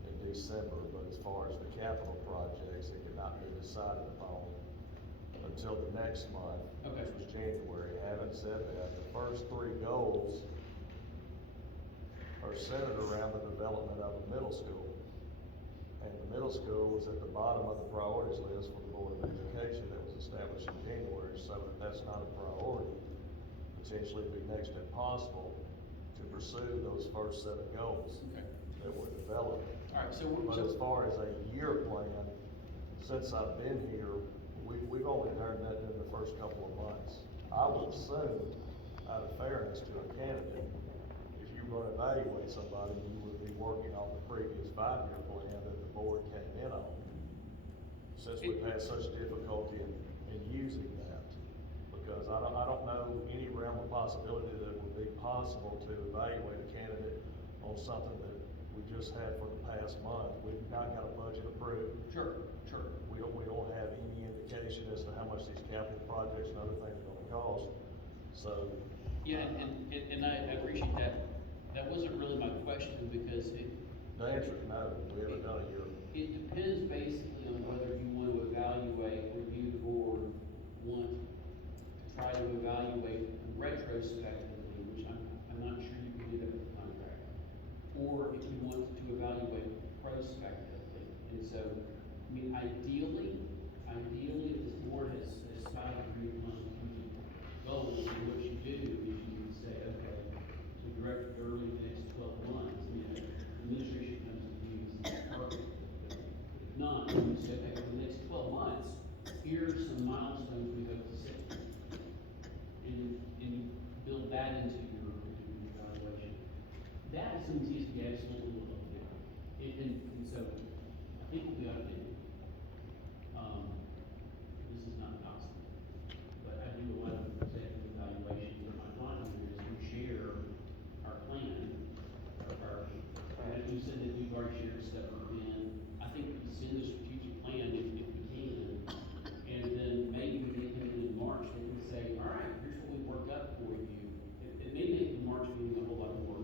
in December, but as far as the capital projects, it cannot be decided upon until the next month, Okay. which was January. Having said that, the first 3 goals are centered around the development of a middle school. And the middle school was at the bottom of the priorities list for the Board of Education that was established in January, so that that's not a priority. Potentially it'd be next to impossible to pursue those first set of goals Okay. that were developed. All right, But as far as a year plan, since I've been here, we've only done that in the first couple of months. I would assume, out of fairness to a candidate, if you were going to evaluate somebody, you would be working on the previous 5-year plan that the board came in on. Since we've had such difficulty in using that, because I don't know any realm of possibility that it would be possible to evaluate a candidate on something that we just had for the past month. We've not got a budget approved. Sure. We don't have any indication as to how much these capital projects and other things are gonna cost, so. Yeah, and I appreciate that. That wasn't really my question, because The answer is no, we haven't done a year. it depends basically on whether you want to evaluate, or you, the board, want to try to evaluate retrospectively, which I'm not sure you can do that with the contract, or if you want to evaluate prospectively. And so, I mean, ideally, if this board has decided to agree upon goals, and what you do is you can say, okay, to direct early the next 12 months, I mean, administration comes to you and says, perfect. If not, you say, okay, for the next 12 months, here are some milestones we hope to set. And you build that into your evaluation. That is something TSBA absolutely will look at. And so, I think what we ought to do, this is not gospel, but I do a lot of executive evaluations, but my thought on here is we share our plan, and you said that we've already shared stuff in, I think we send a strategic plan if we can, and then maybe when they come in March, they can say, all right, here's what we worked up for you. It may make the March meeting a whole lot more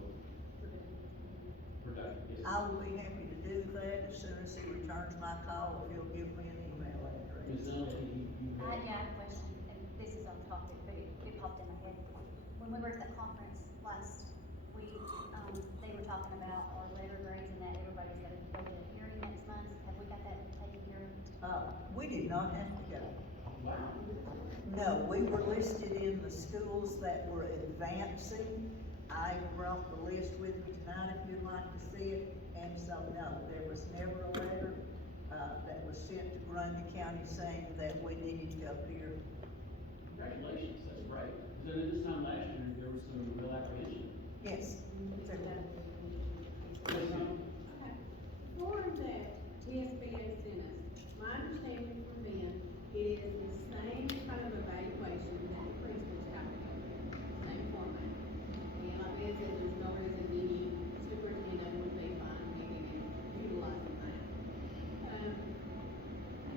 productive. Yes. I will be happy to do that as soon as he returns my call, if he'll give me an email address. Ms. Nell, you have. Yeah, I have a question, and this is off topic, but it popped in my head. When we were at the conference last week, they were talking about our letter grades and that everybody's gonna go to a hearing next month. Have we got that taken care of? We did not have to go. Wow. No, we were listed in the schools that were advancing. I brought the list with me tonight if you'd like to see it. And so, no, there was never a letter, that was sent to Grundy County saying that we needed to appear. Congratulations, that's great. Because at this time last year, there was some real apprehension. Yes. Yes, ma'am. Okay. Form that TSBA sent us, my understanding from them, it is the same kind of evaluation that the principals have to go through, same format. And like I said, there's no reason any superintendent would be fine taking and utilizing that.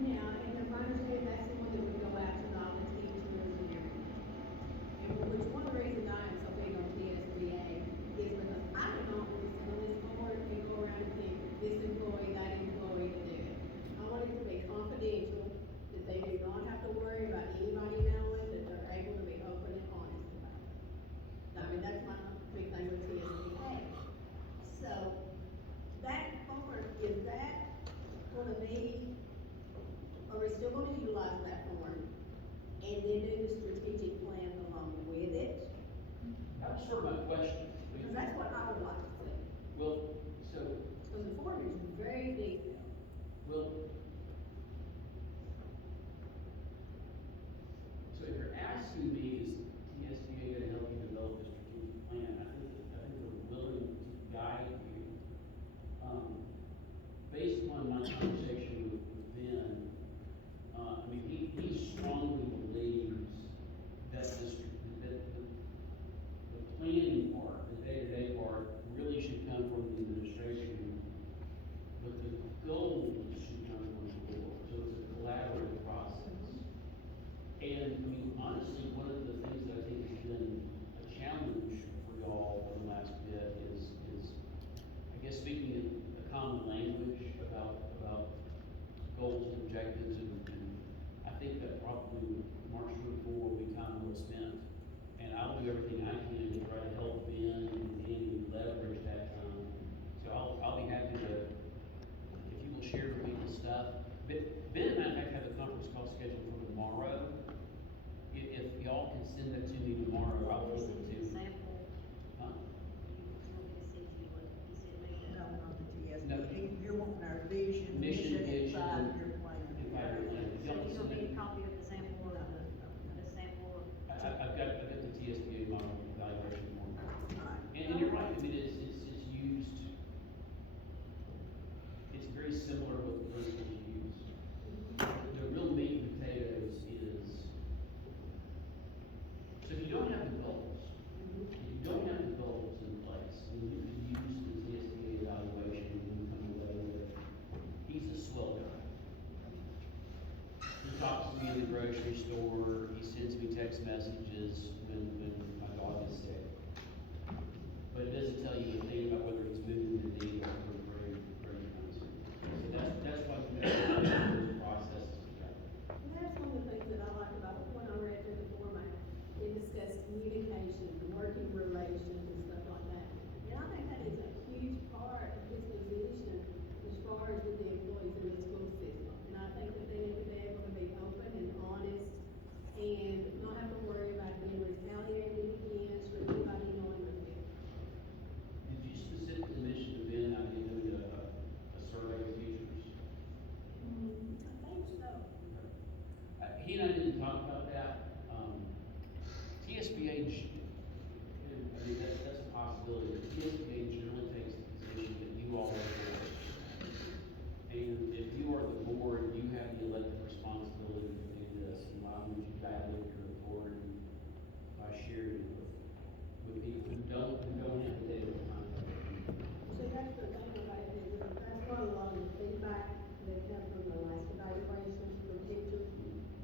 Now, and if I understand, that's the one that would go out to all the teachers and everything. And which one of the reasons I am so big on TSBA is because I do not want to sit on this board and go around and think this employee, that employee to do it. I want it to be confidential, that they do not have to worry about anybody knowing, that they're able to be open and honest about it. I mean, that's my big thing with TSBA. So, that form, is that gonna be, are we still gonna utilize that form? And then do the strategic plan along with it? That was sort of my question. Because that's what I would like to see. Well, so, Because the form is very detailed. well, so if you're asking me, is TSBA gonna help you develop a strategic plan? I think they're willing to guide you. Based on my conversation with Ben, I mean, he strongly believes that the planning part, the day-to-day part, really should come from the administration, but the goals should come from the board, so it's a collaborative process. And, I mean, honestly, one of the things that I think has been a challenge for y'all in the last bit is, I guess, speaking in a common language about goals and objectives, and I think that probably March 24 will be kind of well spent. And I'll do everything I can to try to help Ben and Andy leverage that time. So I'll be happy to, if you will share with me the stuff. Ben and I, in fact, have a conference call scheduled for tomorrow. If y'all can send that to me tomorrow, I'll flip it to you. Sample, Huh? you want me to send you what you sent me? No, not the No. TSBA. You're wanting our vision, Mission, mission, vision, and 5-year plan. and 5-year plan. If So y'all you can want send me it- a copy of the sample or the sample? I've got the TSBA model evaluation form. Alright. And you're right, I mean, it's used, it's very similar to what the principals use. The real meat and potatoes is, so if you don't have the goals, in place, then you can use the TSBA evaluation and come away with, he's a swell guy. He talks to me in the grocery store, he sends me text messages when my dog is sick. But it doesn't tell you anything about whether it's moving the needle or very, very nice. So that's why we have those processes together. And that's one of the things that I like about when I read through the format. It discussed communication, working relations and stuff like that. And I think that is a huge part of his position as far as with the employees in the school system. And I think that they need to be able to be open and honest and not have to worry about being retaliated against or anybody knowing their business. Did you specifically mention to Ben, I did doing a survey with teachers? he and I didn't talk about that, TSBA, I mean, that's a possibility, TSBA generally takes the position that you all are for. And if you are the board, you have the elected responsibility to do this, and why would you dilute your authority by sharing it with people who don't have the data behind it? See, that's the thing about it, is that that's what a lot of the feedback that come from the last evaluations from teachers,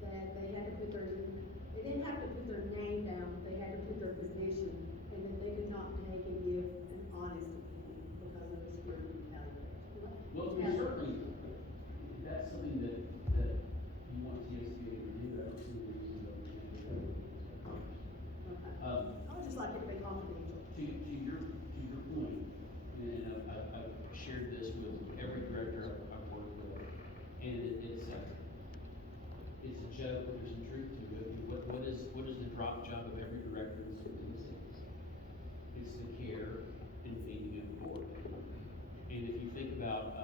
that they had to put they didn't have to put their name down, they had to put their position, and that they could not take and give an honest opinion because of the security evaluation. Well, we certainly, that's something that you want TSBA to do, I don't see the reason that we can't do that. Okay. I would just like it to be confidential. To your point, and I've shared this with every director I've worked with, and it's a joke, but there's some truth to it. What is the drop job of every director in the city? It's the care and feeding of the board. And if you think about,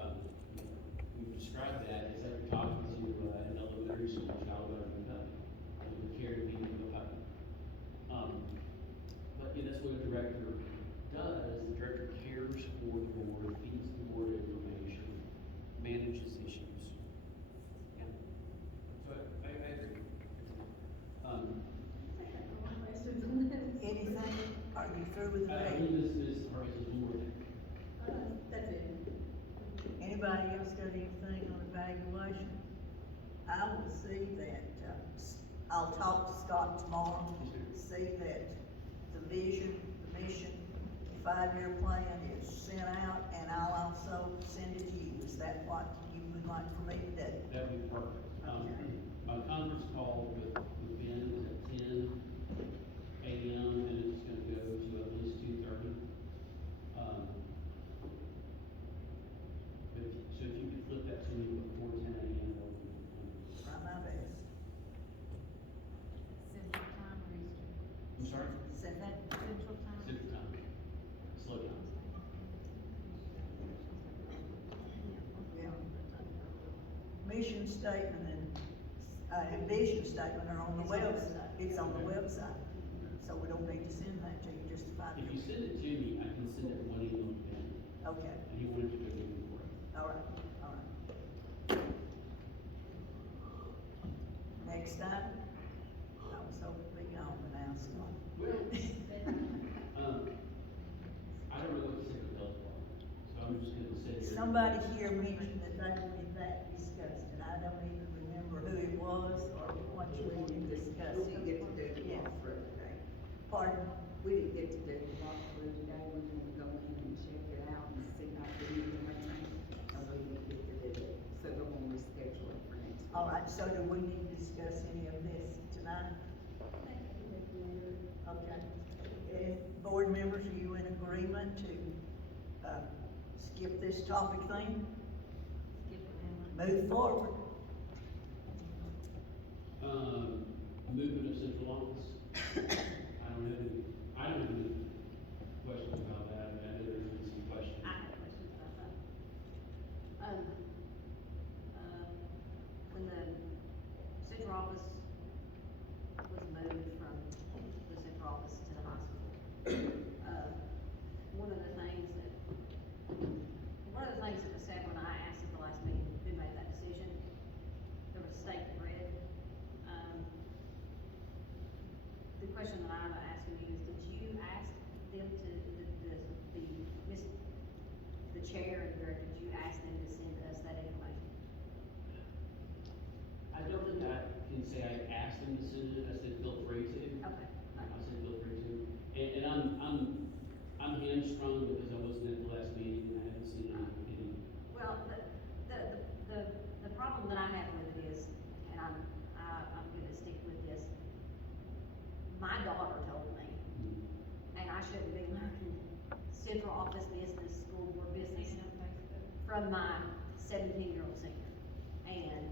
we've described that as like you're talking to an elementary school child about a puppy, the care and feeding of a puppy. But yeah, that's what a director does. The director cares for the board, feeds the board information, manages issues. Yeah. So I agree. Anything, are you through with the I meeting? believe this Harvey is one more thing. That's it. Anybody else got anything on evaluation? I will see that, I'll talk to Scott tomorrow, see that the vision, the mission, the 5-year plan is sent out, and I'll also send it to you. Is that what you would like for me to do? That'd be perfect. My conference call with Ben is at 10 a.m. and it's gonna go to at least 2:30. So if you could flip that to me before 10 a.m. that would be wonderful. Try my best. Central time or Eastern? I'm sorry? Send that. Central time? Central time. Slow down. Yeah. Mission statement and vision statement are on the website. It's on the website. So we don't need to send that to you, just a 5 If you send it to me, I can send it one email to Ben. Okay, And he wanted to go even for it. all right. Next time, I was hoping to be gone, but now it's gone. Well, I don't know what to say with health department, so I'm just gonna say. Somebody here mentioned that they wanted that discussed, and I don't even remember who it was or what you even discussed. We didn't get to do the Yeah. walkthrough today. Pardon? We didn't get to do the walkthrough today, we want to go in and check it out and see how we need everything, and we didn't get to do it, so we're gonna reschedule it for next week. All right, so do we need to discuss any of this tonight? Okay. And board members, are you in agreement to, skip this topic thing? Move forward. Movement of central office. I don't have any questions about that. I know there's been some questions. I have questions about that. When the central office was moved from the central office to the high school, one of the things that was said when I asked at the last meeting who made that decision, there was a statement read. The question that I'm asking you is, did you ask them to, the chair and director, did you ask them to send us that information? I don't think I can say I asked them to send it, I said feel free to. Okay. I said feel free to. And I'm hamstrung because I wasn't at the last meeting and I haven't seen any. Well, the problem that I have with it is, and I'm gonna stick with this. My daughter told me, and I shouldn't be learning central office business, school board business from my 17-year-old senior. And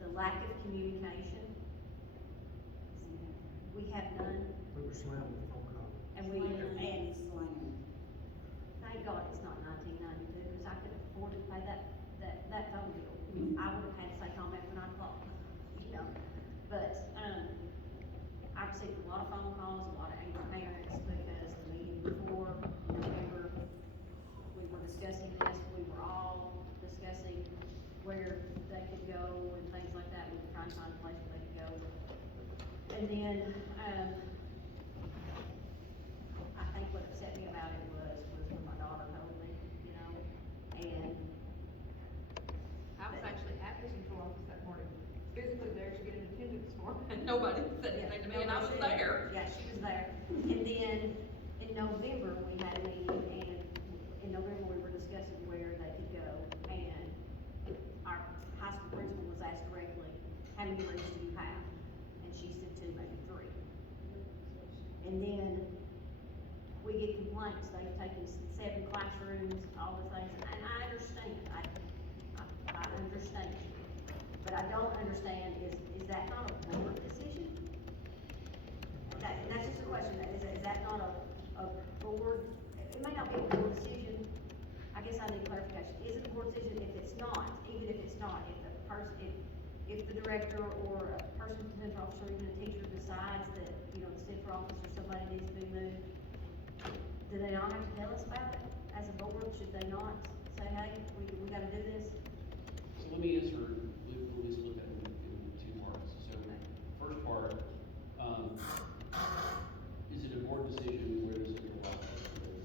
the lack of communication, we have none, We were slammed with phone call. and thank God it's not 1992, because I could afford to pay that phone bill. I would have had to say, call me after 9 o'clock, you and then, I think what upset me about it was when my daughter told me, you know, and I was actually at the central office that morning, physically there to get an attendance form, and nobody said anything to me, and I was there. Yeah, she was there. And then in November, we had a meeting, and in November, we were discussing where they could go. And our high school principal was asked directly, how many rooms do you have? And she said 2, maybe 3. And then we get complaints, they've taken 7 classrooms, all the things, and I understand, I understand. But I don't understand, is that not a board decision? That's just a question, is that not a board, it may not be a board decision, I guess I need clarification, is it a board decision? If it's not, even if it's not, if the person, if the director or a person, central officer, even a teacher decides that, you know, the central office or somebody needs to be moved, do they not have to tell us about it as a board? Should they not say, hey, we gotta do this? So let me answer, at least look at it in 2 parts. So, first part, is it a board decision where the central office is?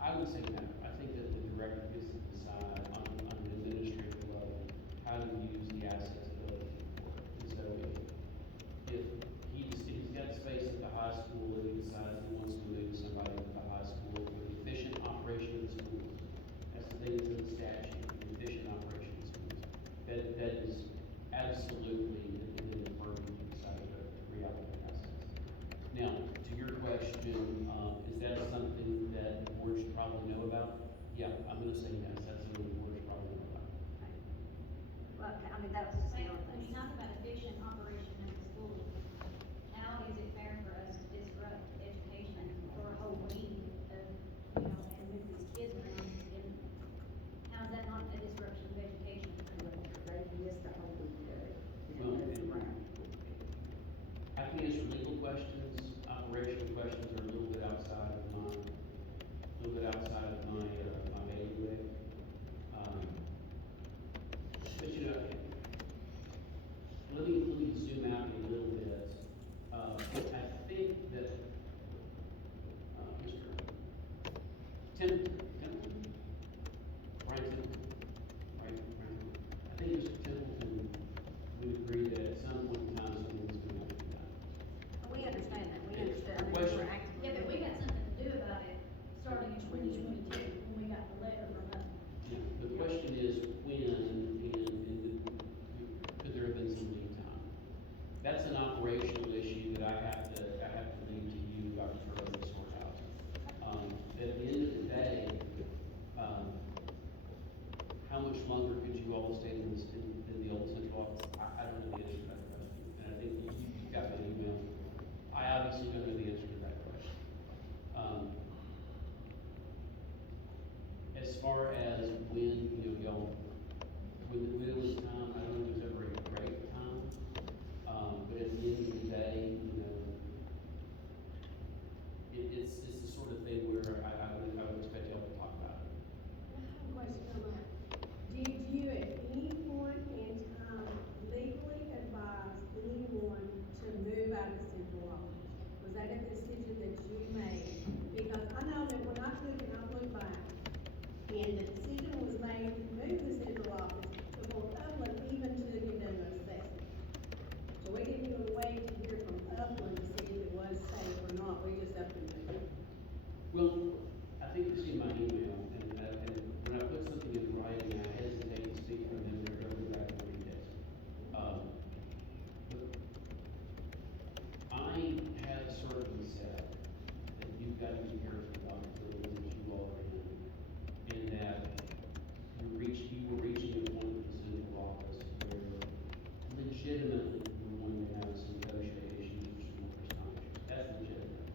I would say no. I think that the director gets to decide on an administrative level how to use the assets available for it. And so if he's got space at the high school and he decides he wants to move somebody to the high school for the efficient operation of the schools, that's the thing that's in the statute, the efficient operation of the schools. That is absolutely in the purview to decide to reallocate assets. Now, to your question, is that something that the board should probably know about? Yeah, I'm gonna say yes, that's something the board should probably know about. Well, I mean, that was just the Like, only when you thing. talk about efficient operation of the school, how is it fair for us to disrupt education for a whole week of, you know, and move these kids around? And how is that not a disruption of education? They missed the whole week of it. Well, That's right. I can answer legal questions, operational questions are a little bit outside of my my bailiwick. But you know, let me zoom out a little bit. I think that, Mr. Templeton, Brian Templeton, right, I think Mr. Templeton would agree that at some point in time, someone's gonna have to do that. We understand that, we Yeah. understand, I mean, Question. we're actively. Yeah, but we got something to do about it, starting in 2022, when we got the letter from them. Yeah, the question is when and could there have been some lead time? That's an operational issue that I have to leave to you, Dr. Turner, to sort out. At the end of the day, how much longer could you all stay in the old central office? I don't know the answer to that question, and I think you've got my email. I obviously don't know the answer to that question. As far as when, you know, y'all, when it was time, I don't know if it was ever a great time. But at the end of the day, you know, it's the sort of thing where I would expect y'all to talk about it. I have a question on that. Did you at any point in time legally advise anyone to move out of the central office? Was that a decision that you made? Because I know that when I took and I look back, and the decision was made to move the central office before Upland even took and done an assessment. So we didn't even wait to hear from Upland to see if it was safe or not, we just up and moved it. Well, I think you've seen my email, and when I put something in writing, I hesitate to speak from them, or go back and read it. But I have certainly said that you've got to be careful about the buildings that you all are in, and that you were reaching a point with the central office where legitimately you're going to have some negotiate issues or some overtime issues. That's legitimate.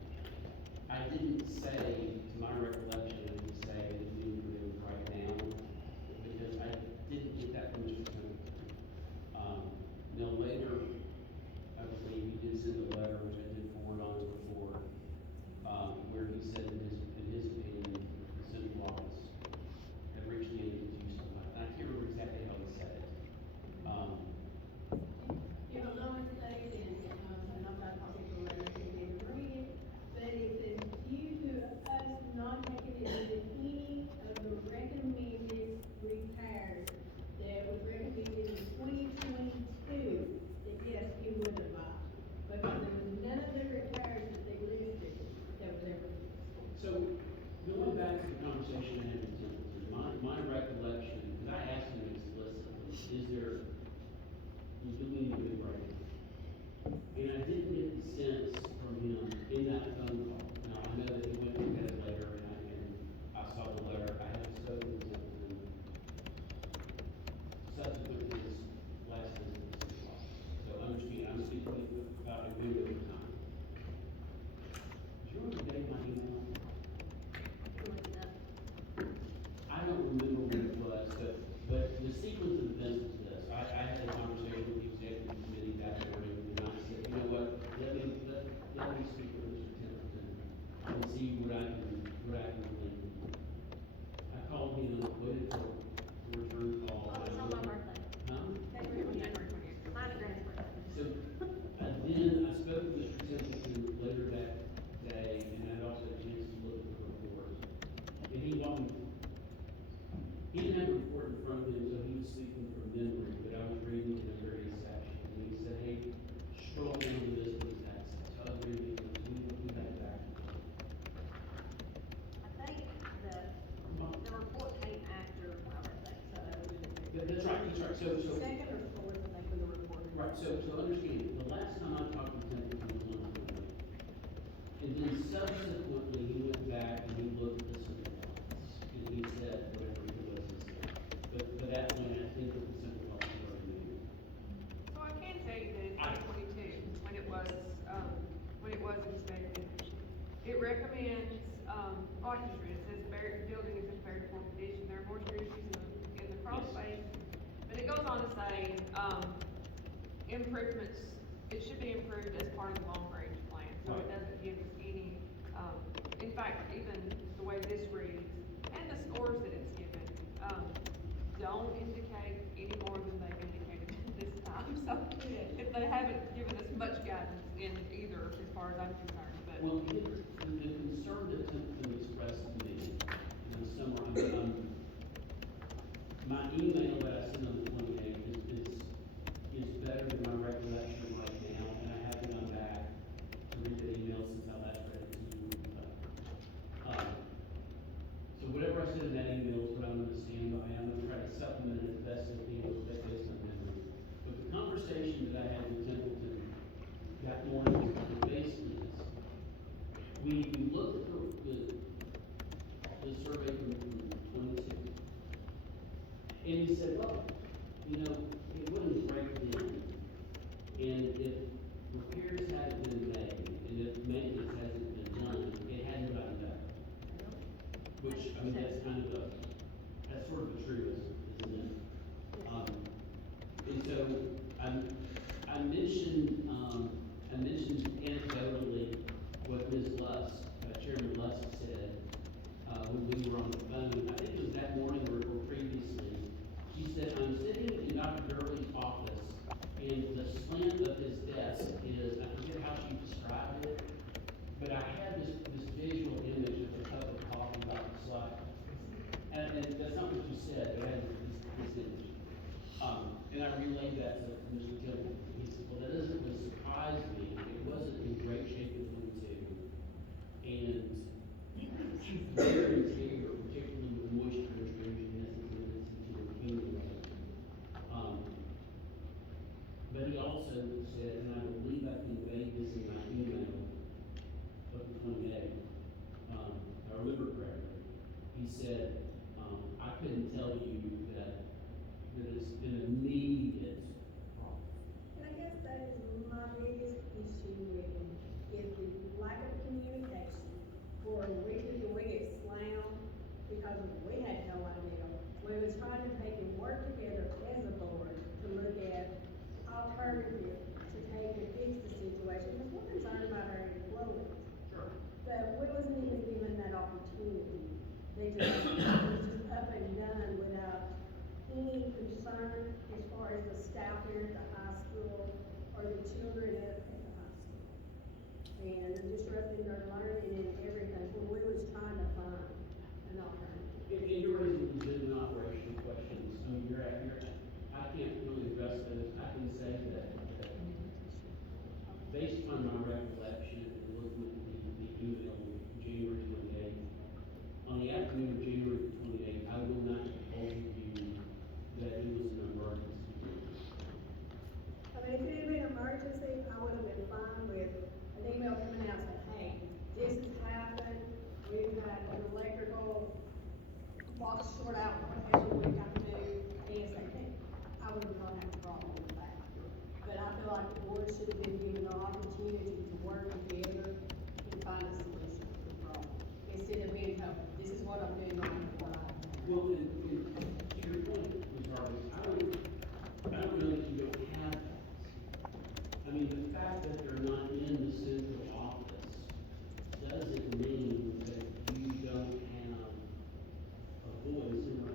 I didn't say, to my recollection, I didn't say that we need to move right now, because I didn't get that from Mr. Templeton. Now later, I believe he did send a letter, which I did forward on before, where he said in his opinion, the central office had reached the end of the use of life. And I can't remember exactly how he said it. Yeah, so understand, the last time I talked to Templeton was on 28. And then subsequently, he went back and he looked at the simple lots, and he said whatever it was he said. But that point, I think that the simple lots were already made. So I can tell you that in 2022, when it was inspected, it recommends, occupancy, it says building is in very poor condition, there are moisture issues in the crawl Yes. space. But it goes on to say, improvements, it should be improved as part of the long range plan, so it Right. doesn't give us any, in fact, even the way this reads, and the scores that it's given, don't indicate any more than they've indicated this time, so if they haven't given us much guidance in either, as far as I'm concerned, but. Well, the concern that Templeton expressed to me, in the summer, my email that I sent on the 28th is better than my recollection right now, and I haven't gone back to read the email since I last read it to you. So whatever I said in that email is what I'm gonna stand by. I'm gonna try to supplement it as best as I can with based on memory. But the conversation that I had with Templeton that morning was basically this. We looked at the survey from 2016, and he said, well, you know, it wouldn't break then. And if repairs hadn't been made, and if maintenance hasn't been done, it hadn't gotten better. Which, I mean, that's kind of that's sort of a truism, isn't it? And so, I mentioned anecdotally what Ms. Lusk, Chairman Lusk said, when we were on the phone, I think it was that morning or previously. She said, I'm sitting in Dr. Gurley's office, and the slant of his desk is, I forget how she described it, but I had this visual image of a cup of coffee by the slide. And that's not what you said, but I had this image. And I relayed that to Mr. Tillman. He said, well, that doesn't really surprise me. It wasn't in great shape in 22. And she's very interior, particularly with moisture intrusion as it is into the accumulator. But he also said, and I believe I conveyed this in my email of the 28th, if I remember correctly, he said, I couldn't tell you that it's an immediate problem. And I guess that is my biggest issue with it, is the lack of communication. For a reason, we get slammed because we had no idea. We was trying to take and work together as a board to look at alternatives to take and fix the situation, because we're concerned about our employees. Sure. But we wasn't even given that opportunity. They just, it was just up and done without any concern as far as the staff here at the high school or the children at the high school. And disrupting their learning and everything, when we was trying to find an alternative. And you're raising legitimate operational questions. I mean, I can't really address those. I can say that based on my recollection and looking at the email of January 28th, on the afternoon of January 28th, I will not have told you that it was an emergency. I mean, if it had been an emergency, I would have been fine with an email coming out saying, hey, this has happened, we've got an electrical box short out, as we got to do ASAP. I would not have a problem with that. But I feel like the board should have been given the opportunity to work together and find a solution to the problem. Instead of being told, this is what I'm doing, what I have. Well, and to your point, Ms. Harvey, I don't know that you don't have that. I mean, the fact that they're not in the central office doesn't mean that you don't have a voice in the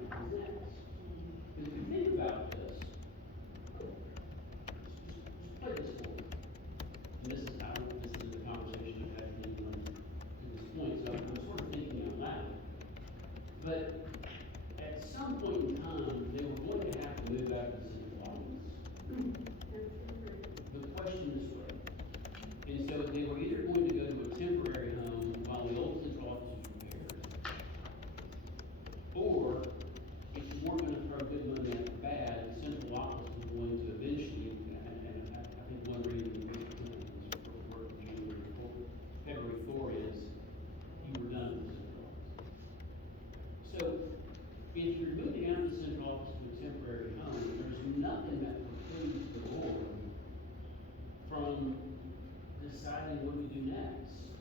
from deciding what to do next.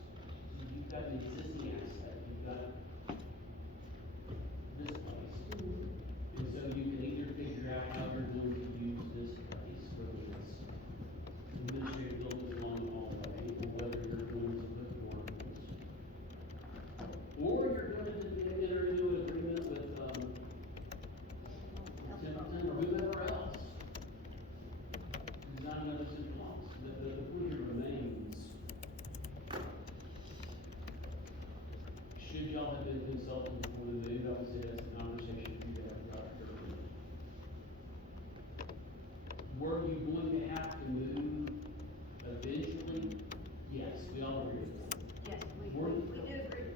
You've got an existing asset, you've got this place. And so you can either figure out how you're going to use this place, whether it's administrative buildings along the hallway, or whether you're going to put ordinance. Or you're going to enter into an agreement with, Templeton or whoever else. There's not another central office, the point here remains. Should y'all have been consulting before the move, I would say that's a conversation you have throughout your career. Were you going to have to move eventually? Yes, we all agree with that. Yes, we Were- do agree,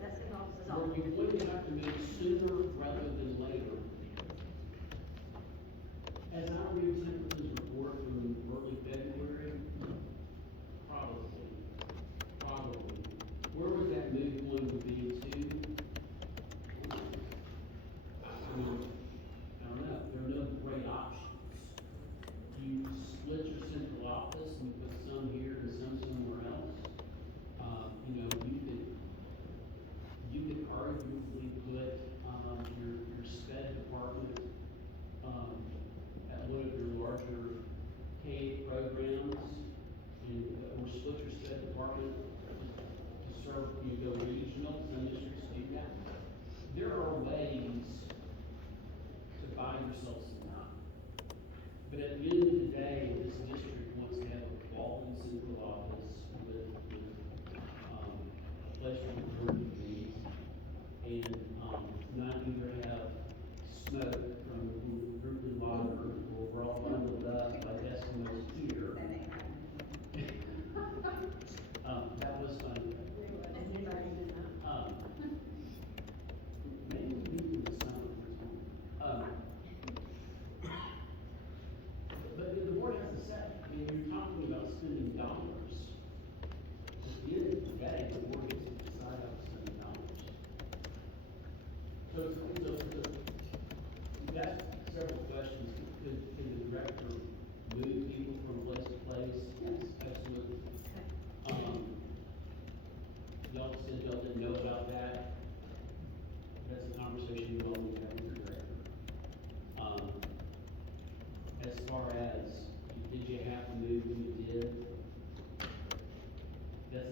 that's in offices Were you going to have to move sooner rather than later? As I read Templeton's report from early February, probably. Where was that move going to be to? I don't know, there are no great options. You split your central office and put some here and some somewhere else. You could arguably put, your sped department, at one of your larger K programs, and, or split your sped department to serve, you go regional, some districts do that. There are ways to buy yourself some time. But at the end of the day, this district wants to have a quality central office with, a place where the board meetings, and, not either have smoke from Brooklyn Water, or we're all bundled up like Eskimos here. That ain't happening. That was funny. Maybe we do the summer for some. But the board has to say, I mean, you're talking about spending dollars. At the end of the day, the board gets to decide how to spend dollars. So, you asked several questions. Can the director move people from place to place? Yes, absolutely. Y'all said y'all didn't know about that. That's a conversation you all need to have with your director. As far as, did you have to move when you did? That's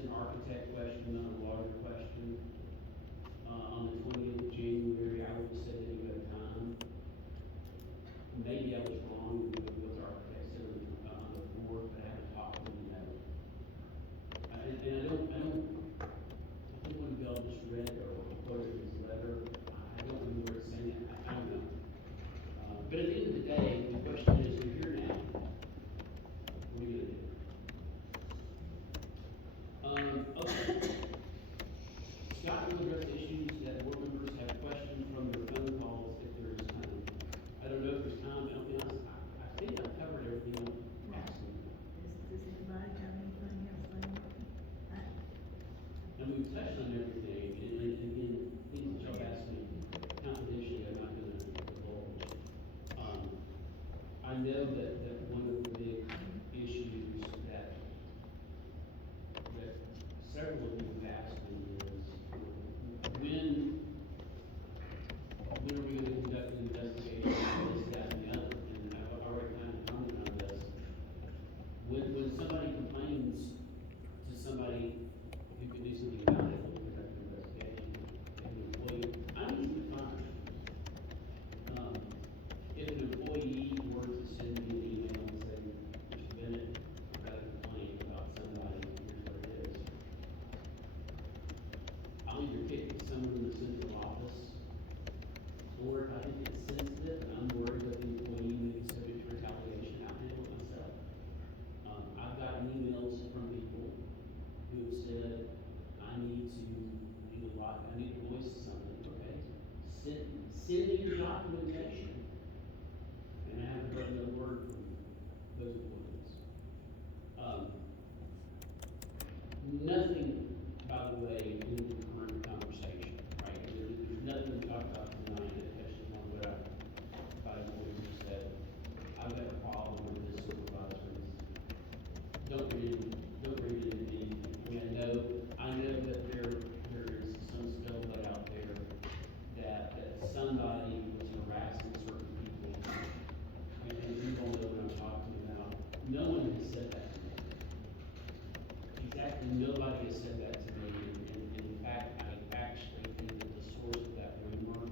an architect question, not a lawyer question. On the 20th of January, I would say that you had time. Maybe I was wrong with what the architect said on the board, but I haven't talked to him yet. And I think one of y'all just read or quoted his letter. I don't remember it saying it, I don't know. But at the end of the day, the question is, you're here now. What are you gonna do? Okay. Scott will address issues that board members have questioned from their phone calls if there is time. I don't know if there's time, but I'll be honest, I think I've covered everything on Austin. Does anybody have anything else they want? And we've touched on everything, and again, things that y'all asked me confidentially, I'm not gonna divulge. I know that one of the big issues that several of you have asked me is, when are we gonna conduct an investigation of this, that, and the other? And I've already kind of commented on this. When somebody complains to somebody who can do something about it, we'll conduct an investigation. If an employee, I'm easy to find. If an employee were to send me an email and say, Mr. Bennett, I've got a complaint about somebody, here's what it is. I'll either kick it to someone in the central office, or if I think it's sensitive and I'm worried that the employee may be subject to retaliation, I'll handle it myself. I've gotten emails from people who have said, I need to voice something, okay? Send me your documentation. And I haven't heard another word from those employees. Nothing, by the way, in the current conversation, right? There's nothing to talk about tonight that touches on what by the employees who said, I've got a problem with this supervisor. don't read it in anything. I mean, I know that there is some scuttlebutt out there that somebody was harassing certain people, and you all know what I'm talking about. No one has said that to me. Exactly, nobody has said that to me, and in fact, I actually think that the source of that rumor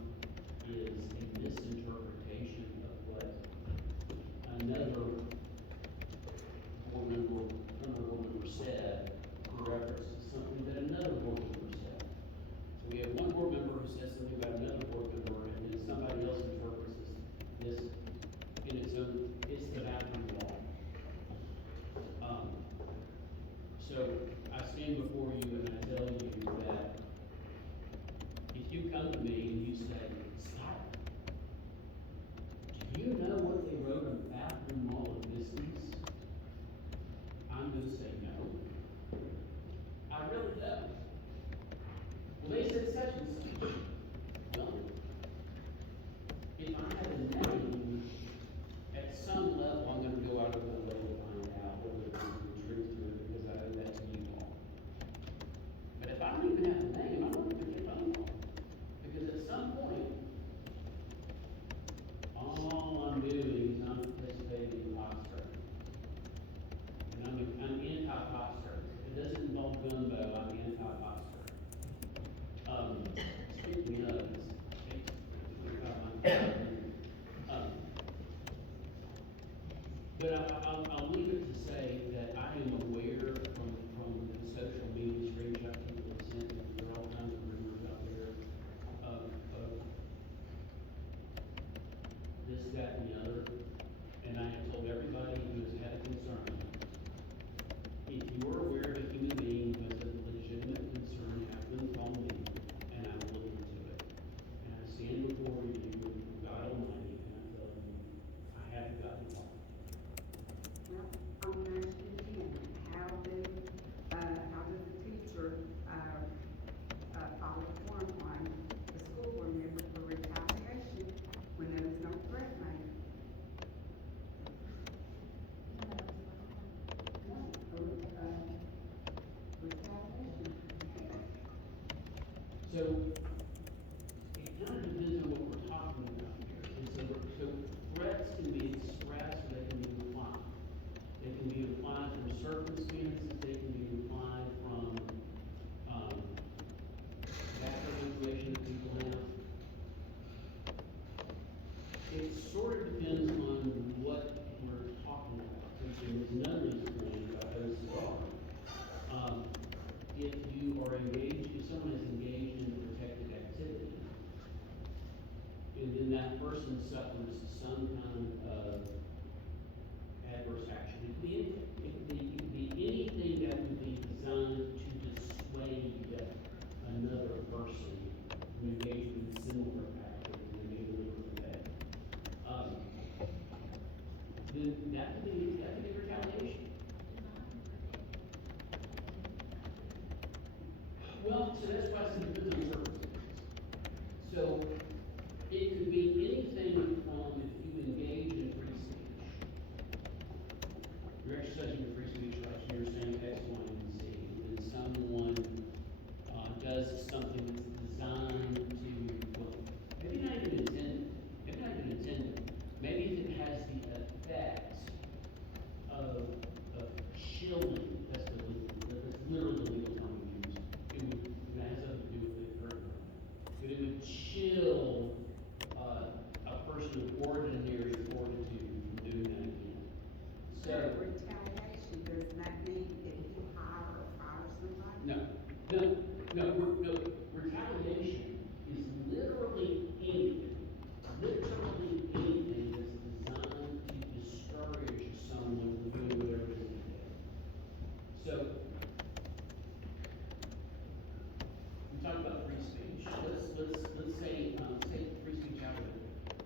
is a misinterpretation of what another board member said, in reference to something that another board member said. So we have one board member who says something about another board member, and then somebody else interprets this in its own, it's the bathroom wall. So I stand before you and I tell you that if you come to me and you say, "Scott, do you know what they wrote on the bathroom wall of Misty's?" I'm gonna say no. I really don't. Well, they said such and such. Well, if I have a name, at some level, I'm gonna go out of my way to find out whether there's any truth to it, because I owe that to you all. But if I don't even have a name, I'm not gonna get a phone call. Because at some point, all I'm doing is I'm participating in pot stirring. And I'm anti-pot stirring. If it doesn't involve gumbo, I'm anti-pot stirring. Speaking of, but I'll leave it to say that I am aware from the social media screenshots people have sent, there are all kinds of rumors out there of this, that, and the other. And I have told everybody who has had a concern, if you are aware of a human being who has a legitimate concern, have them call me, and I will look into it. And I stand before you, God Almighty, and I tell you, I haven't gotten far. Well, I'm gonna ask you again, how does the teacher, file a form on the school board member for retaliation when there was no threat made? No, retaliation. So, it kind of depends on what we're talking about here. And so threats can be expressed, or they can be implied. They can be implied from circumstances, they can be implied from, background information that people have. It sort of depends on what we're talking about. There's none of these things about OCR. If you are engaged, if someone is engaged in protected activity, and then that person suffers some kind of adverse action, it could be anything that would be designed to dissuade another person from engaging in similar activity in a neighborhood day. Then that could be retaliation. Well, so that's why I said it depends on circumstances. So, it could be anything from if you engage in free speech. You're exercising your free speech rights, and you're saying X, Y, and Z, and then someone, does something that's designed to, well, maybe not even intended, maybe if it has the effect of chilling, that's literally the legal term we use. It has nothing to do with it currently. But it would chill, a person of ordinary fortitude from doing that again. So, Retaliation, does that mean if you hire or fire somebody? no. Retaliation is literally anything that's designed to discourage someone from doing whatever it is they do. So, we talked about free speech. Let's say, take free speech out of it.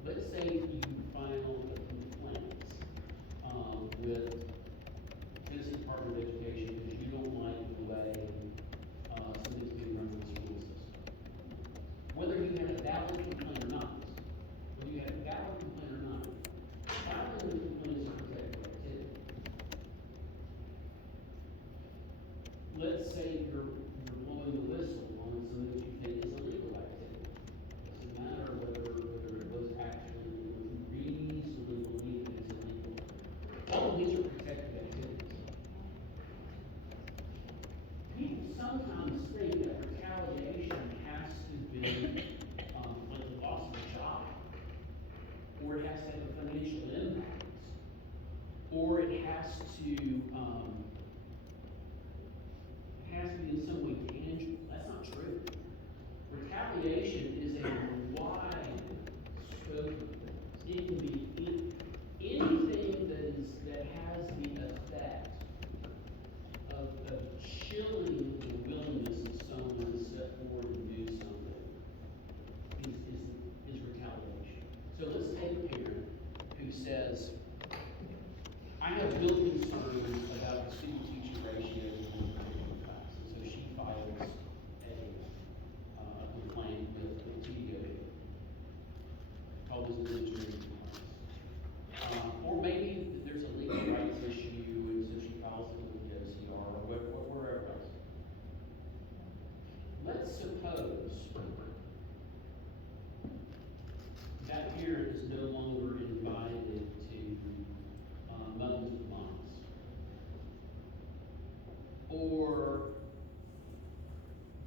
Let's say you file a complaint, with Tennessee Department of Education because you don't like the way, something's being run in the school system. Whether you had a valid complaint or not, filing the complaint is a protected activity. say you're blowing the whistle on something that you think is illegal activity. Doesn't matter whether it was actually reasonably believed that it's illegal. All of these are protected activities. People sometimes think that retaliation has to be, like the loss of a job, or it has to have a financial impact, or it has to be in some way tangible. That's not true. Retaliation is a wide scope of things. It can be anything that has the effect of chilling the willingness of someone to step forward and do something is retaliation. So let's take a parent who says, I have real concerns about the student-teacher ratio in the class, and so she files a complaint with GCBOE. Call this an injury complaint. Or maybe there's a legal rights issue, and so she files it with the OCR or wherever else. Let's suppose that parent is no longer invited to Mothers of Moms, or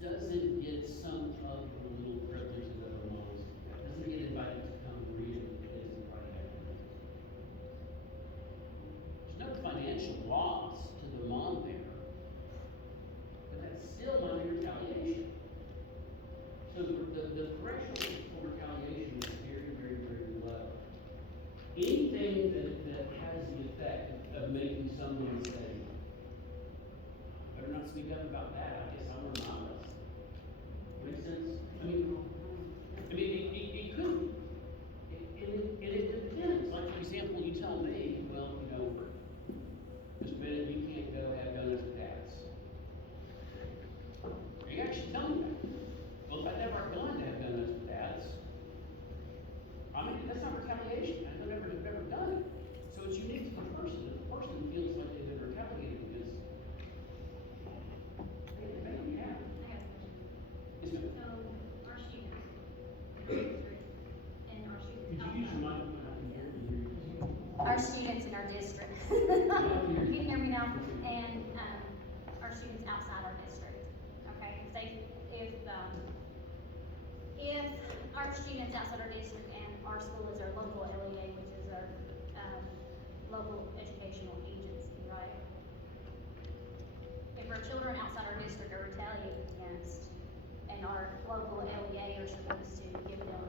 doesn't get some of the little privileges of her moms, doesn't get invited to come read it as a part of activity. There's no financial loss to the mom there, but that's still not retaliation. So the threshold for retaliation is very, very, very low. Anything that has the effect of making someone say, better not speak up about that, I guess I'll learn my lesson. Make sense? I mean, it could, and it depends. Like, for example, you tell me, well, Mr. Bennett, you can't go have donuts with dads. Or you actually tell me that. Well, if I never gone to have donuts with dads, I mean, that's not retaliation. I've never done it. So it's unique to the person. If the person feels like they've been retaliated because maybe have. I have a question. Yes, ma'am. So, our students, in our district, and our students. Could you use your microphone? I can hear you. Our students in our district. Can you hear me now? And, our students outside our district, okay? Say, if our students outside our district and our school is our local LEA, which is our, local educational agency, right? If our children outside our district are retaliated against, and our local LEA are supposed to give them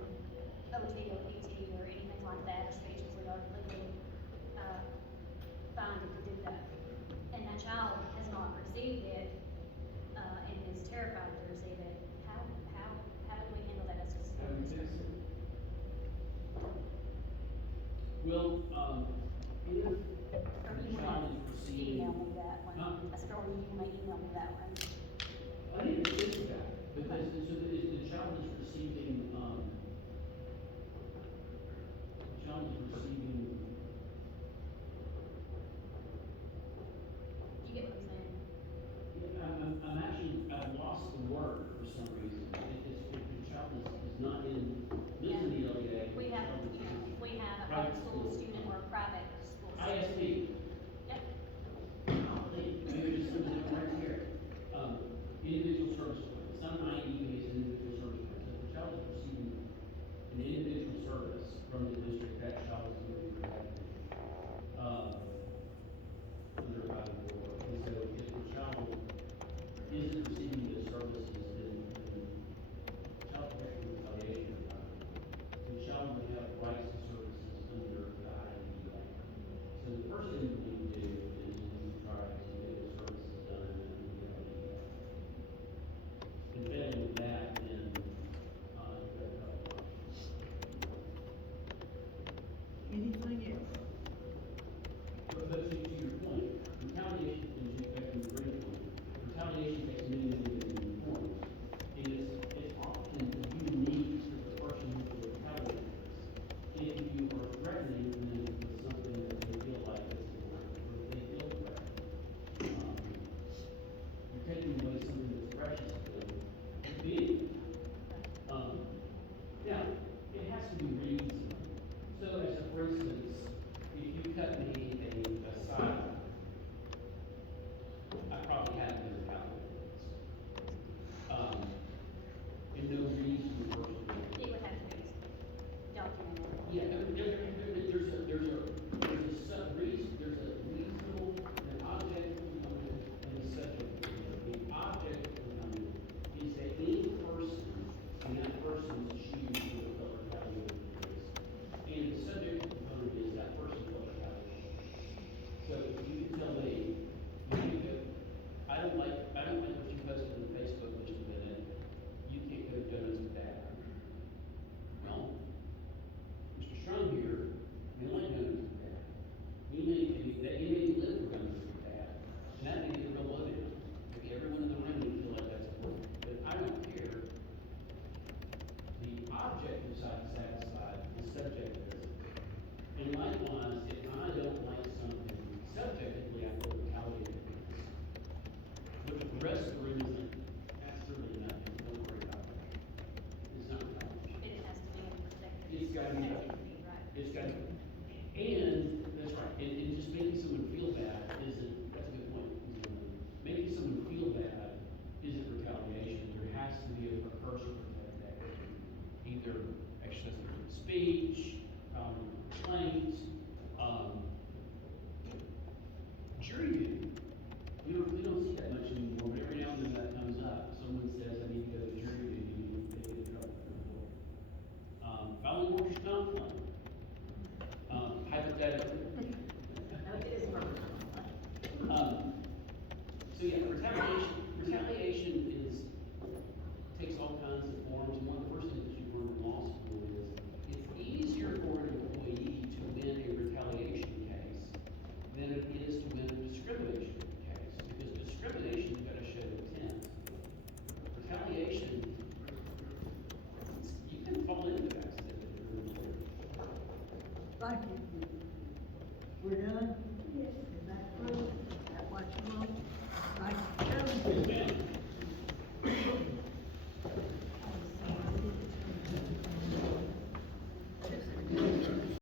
OT or PT or anything like that, especially we are legally, bound to do that, and that child has not received it, and is terrified to receive it, how do we handle that as a school district? Well, if Or the you child wanna is receiving. email me that one, Huh? that's a girl, you may email me that one. I didn't think that, because the child is receiving, You get what I'm saying? I'm actually, I've lost the word for some reason. If the child is not in, lives in the LEA. We have, we have a Private homeschool school. student or a private school student. ISP. Yep. Maybe just something right here. Individual service plan. Some IEP is an individual service plan. So if the child is receiving an individual service from the district, that child is moving from that We're done? Yes.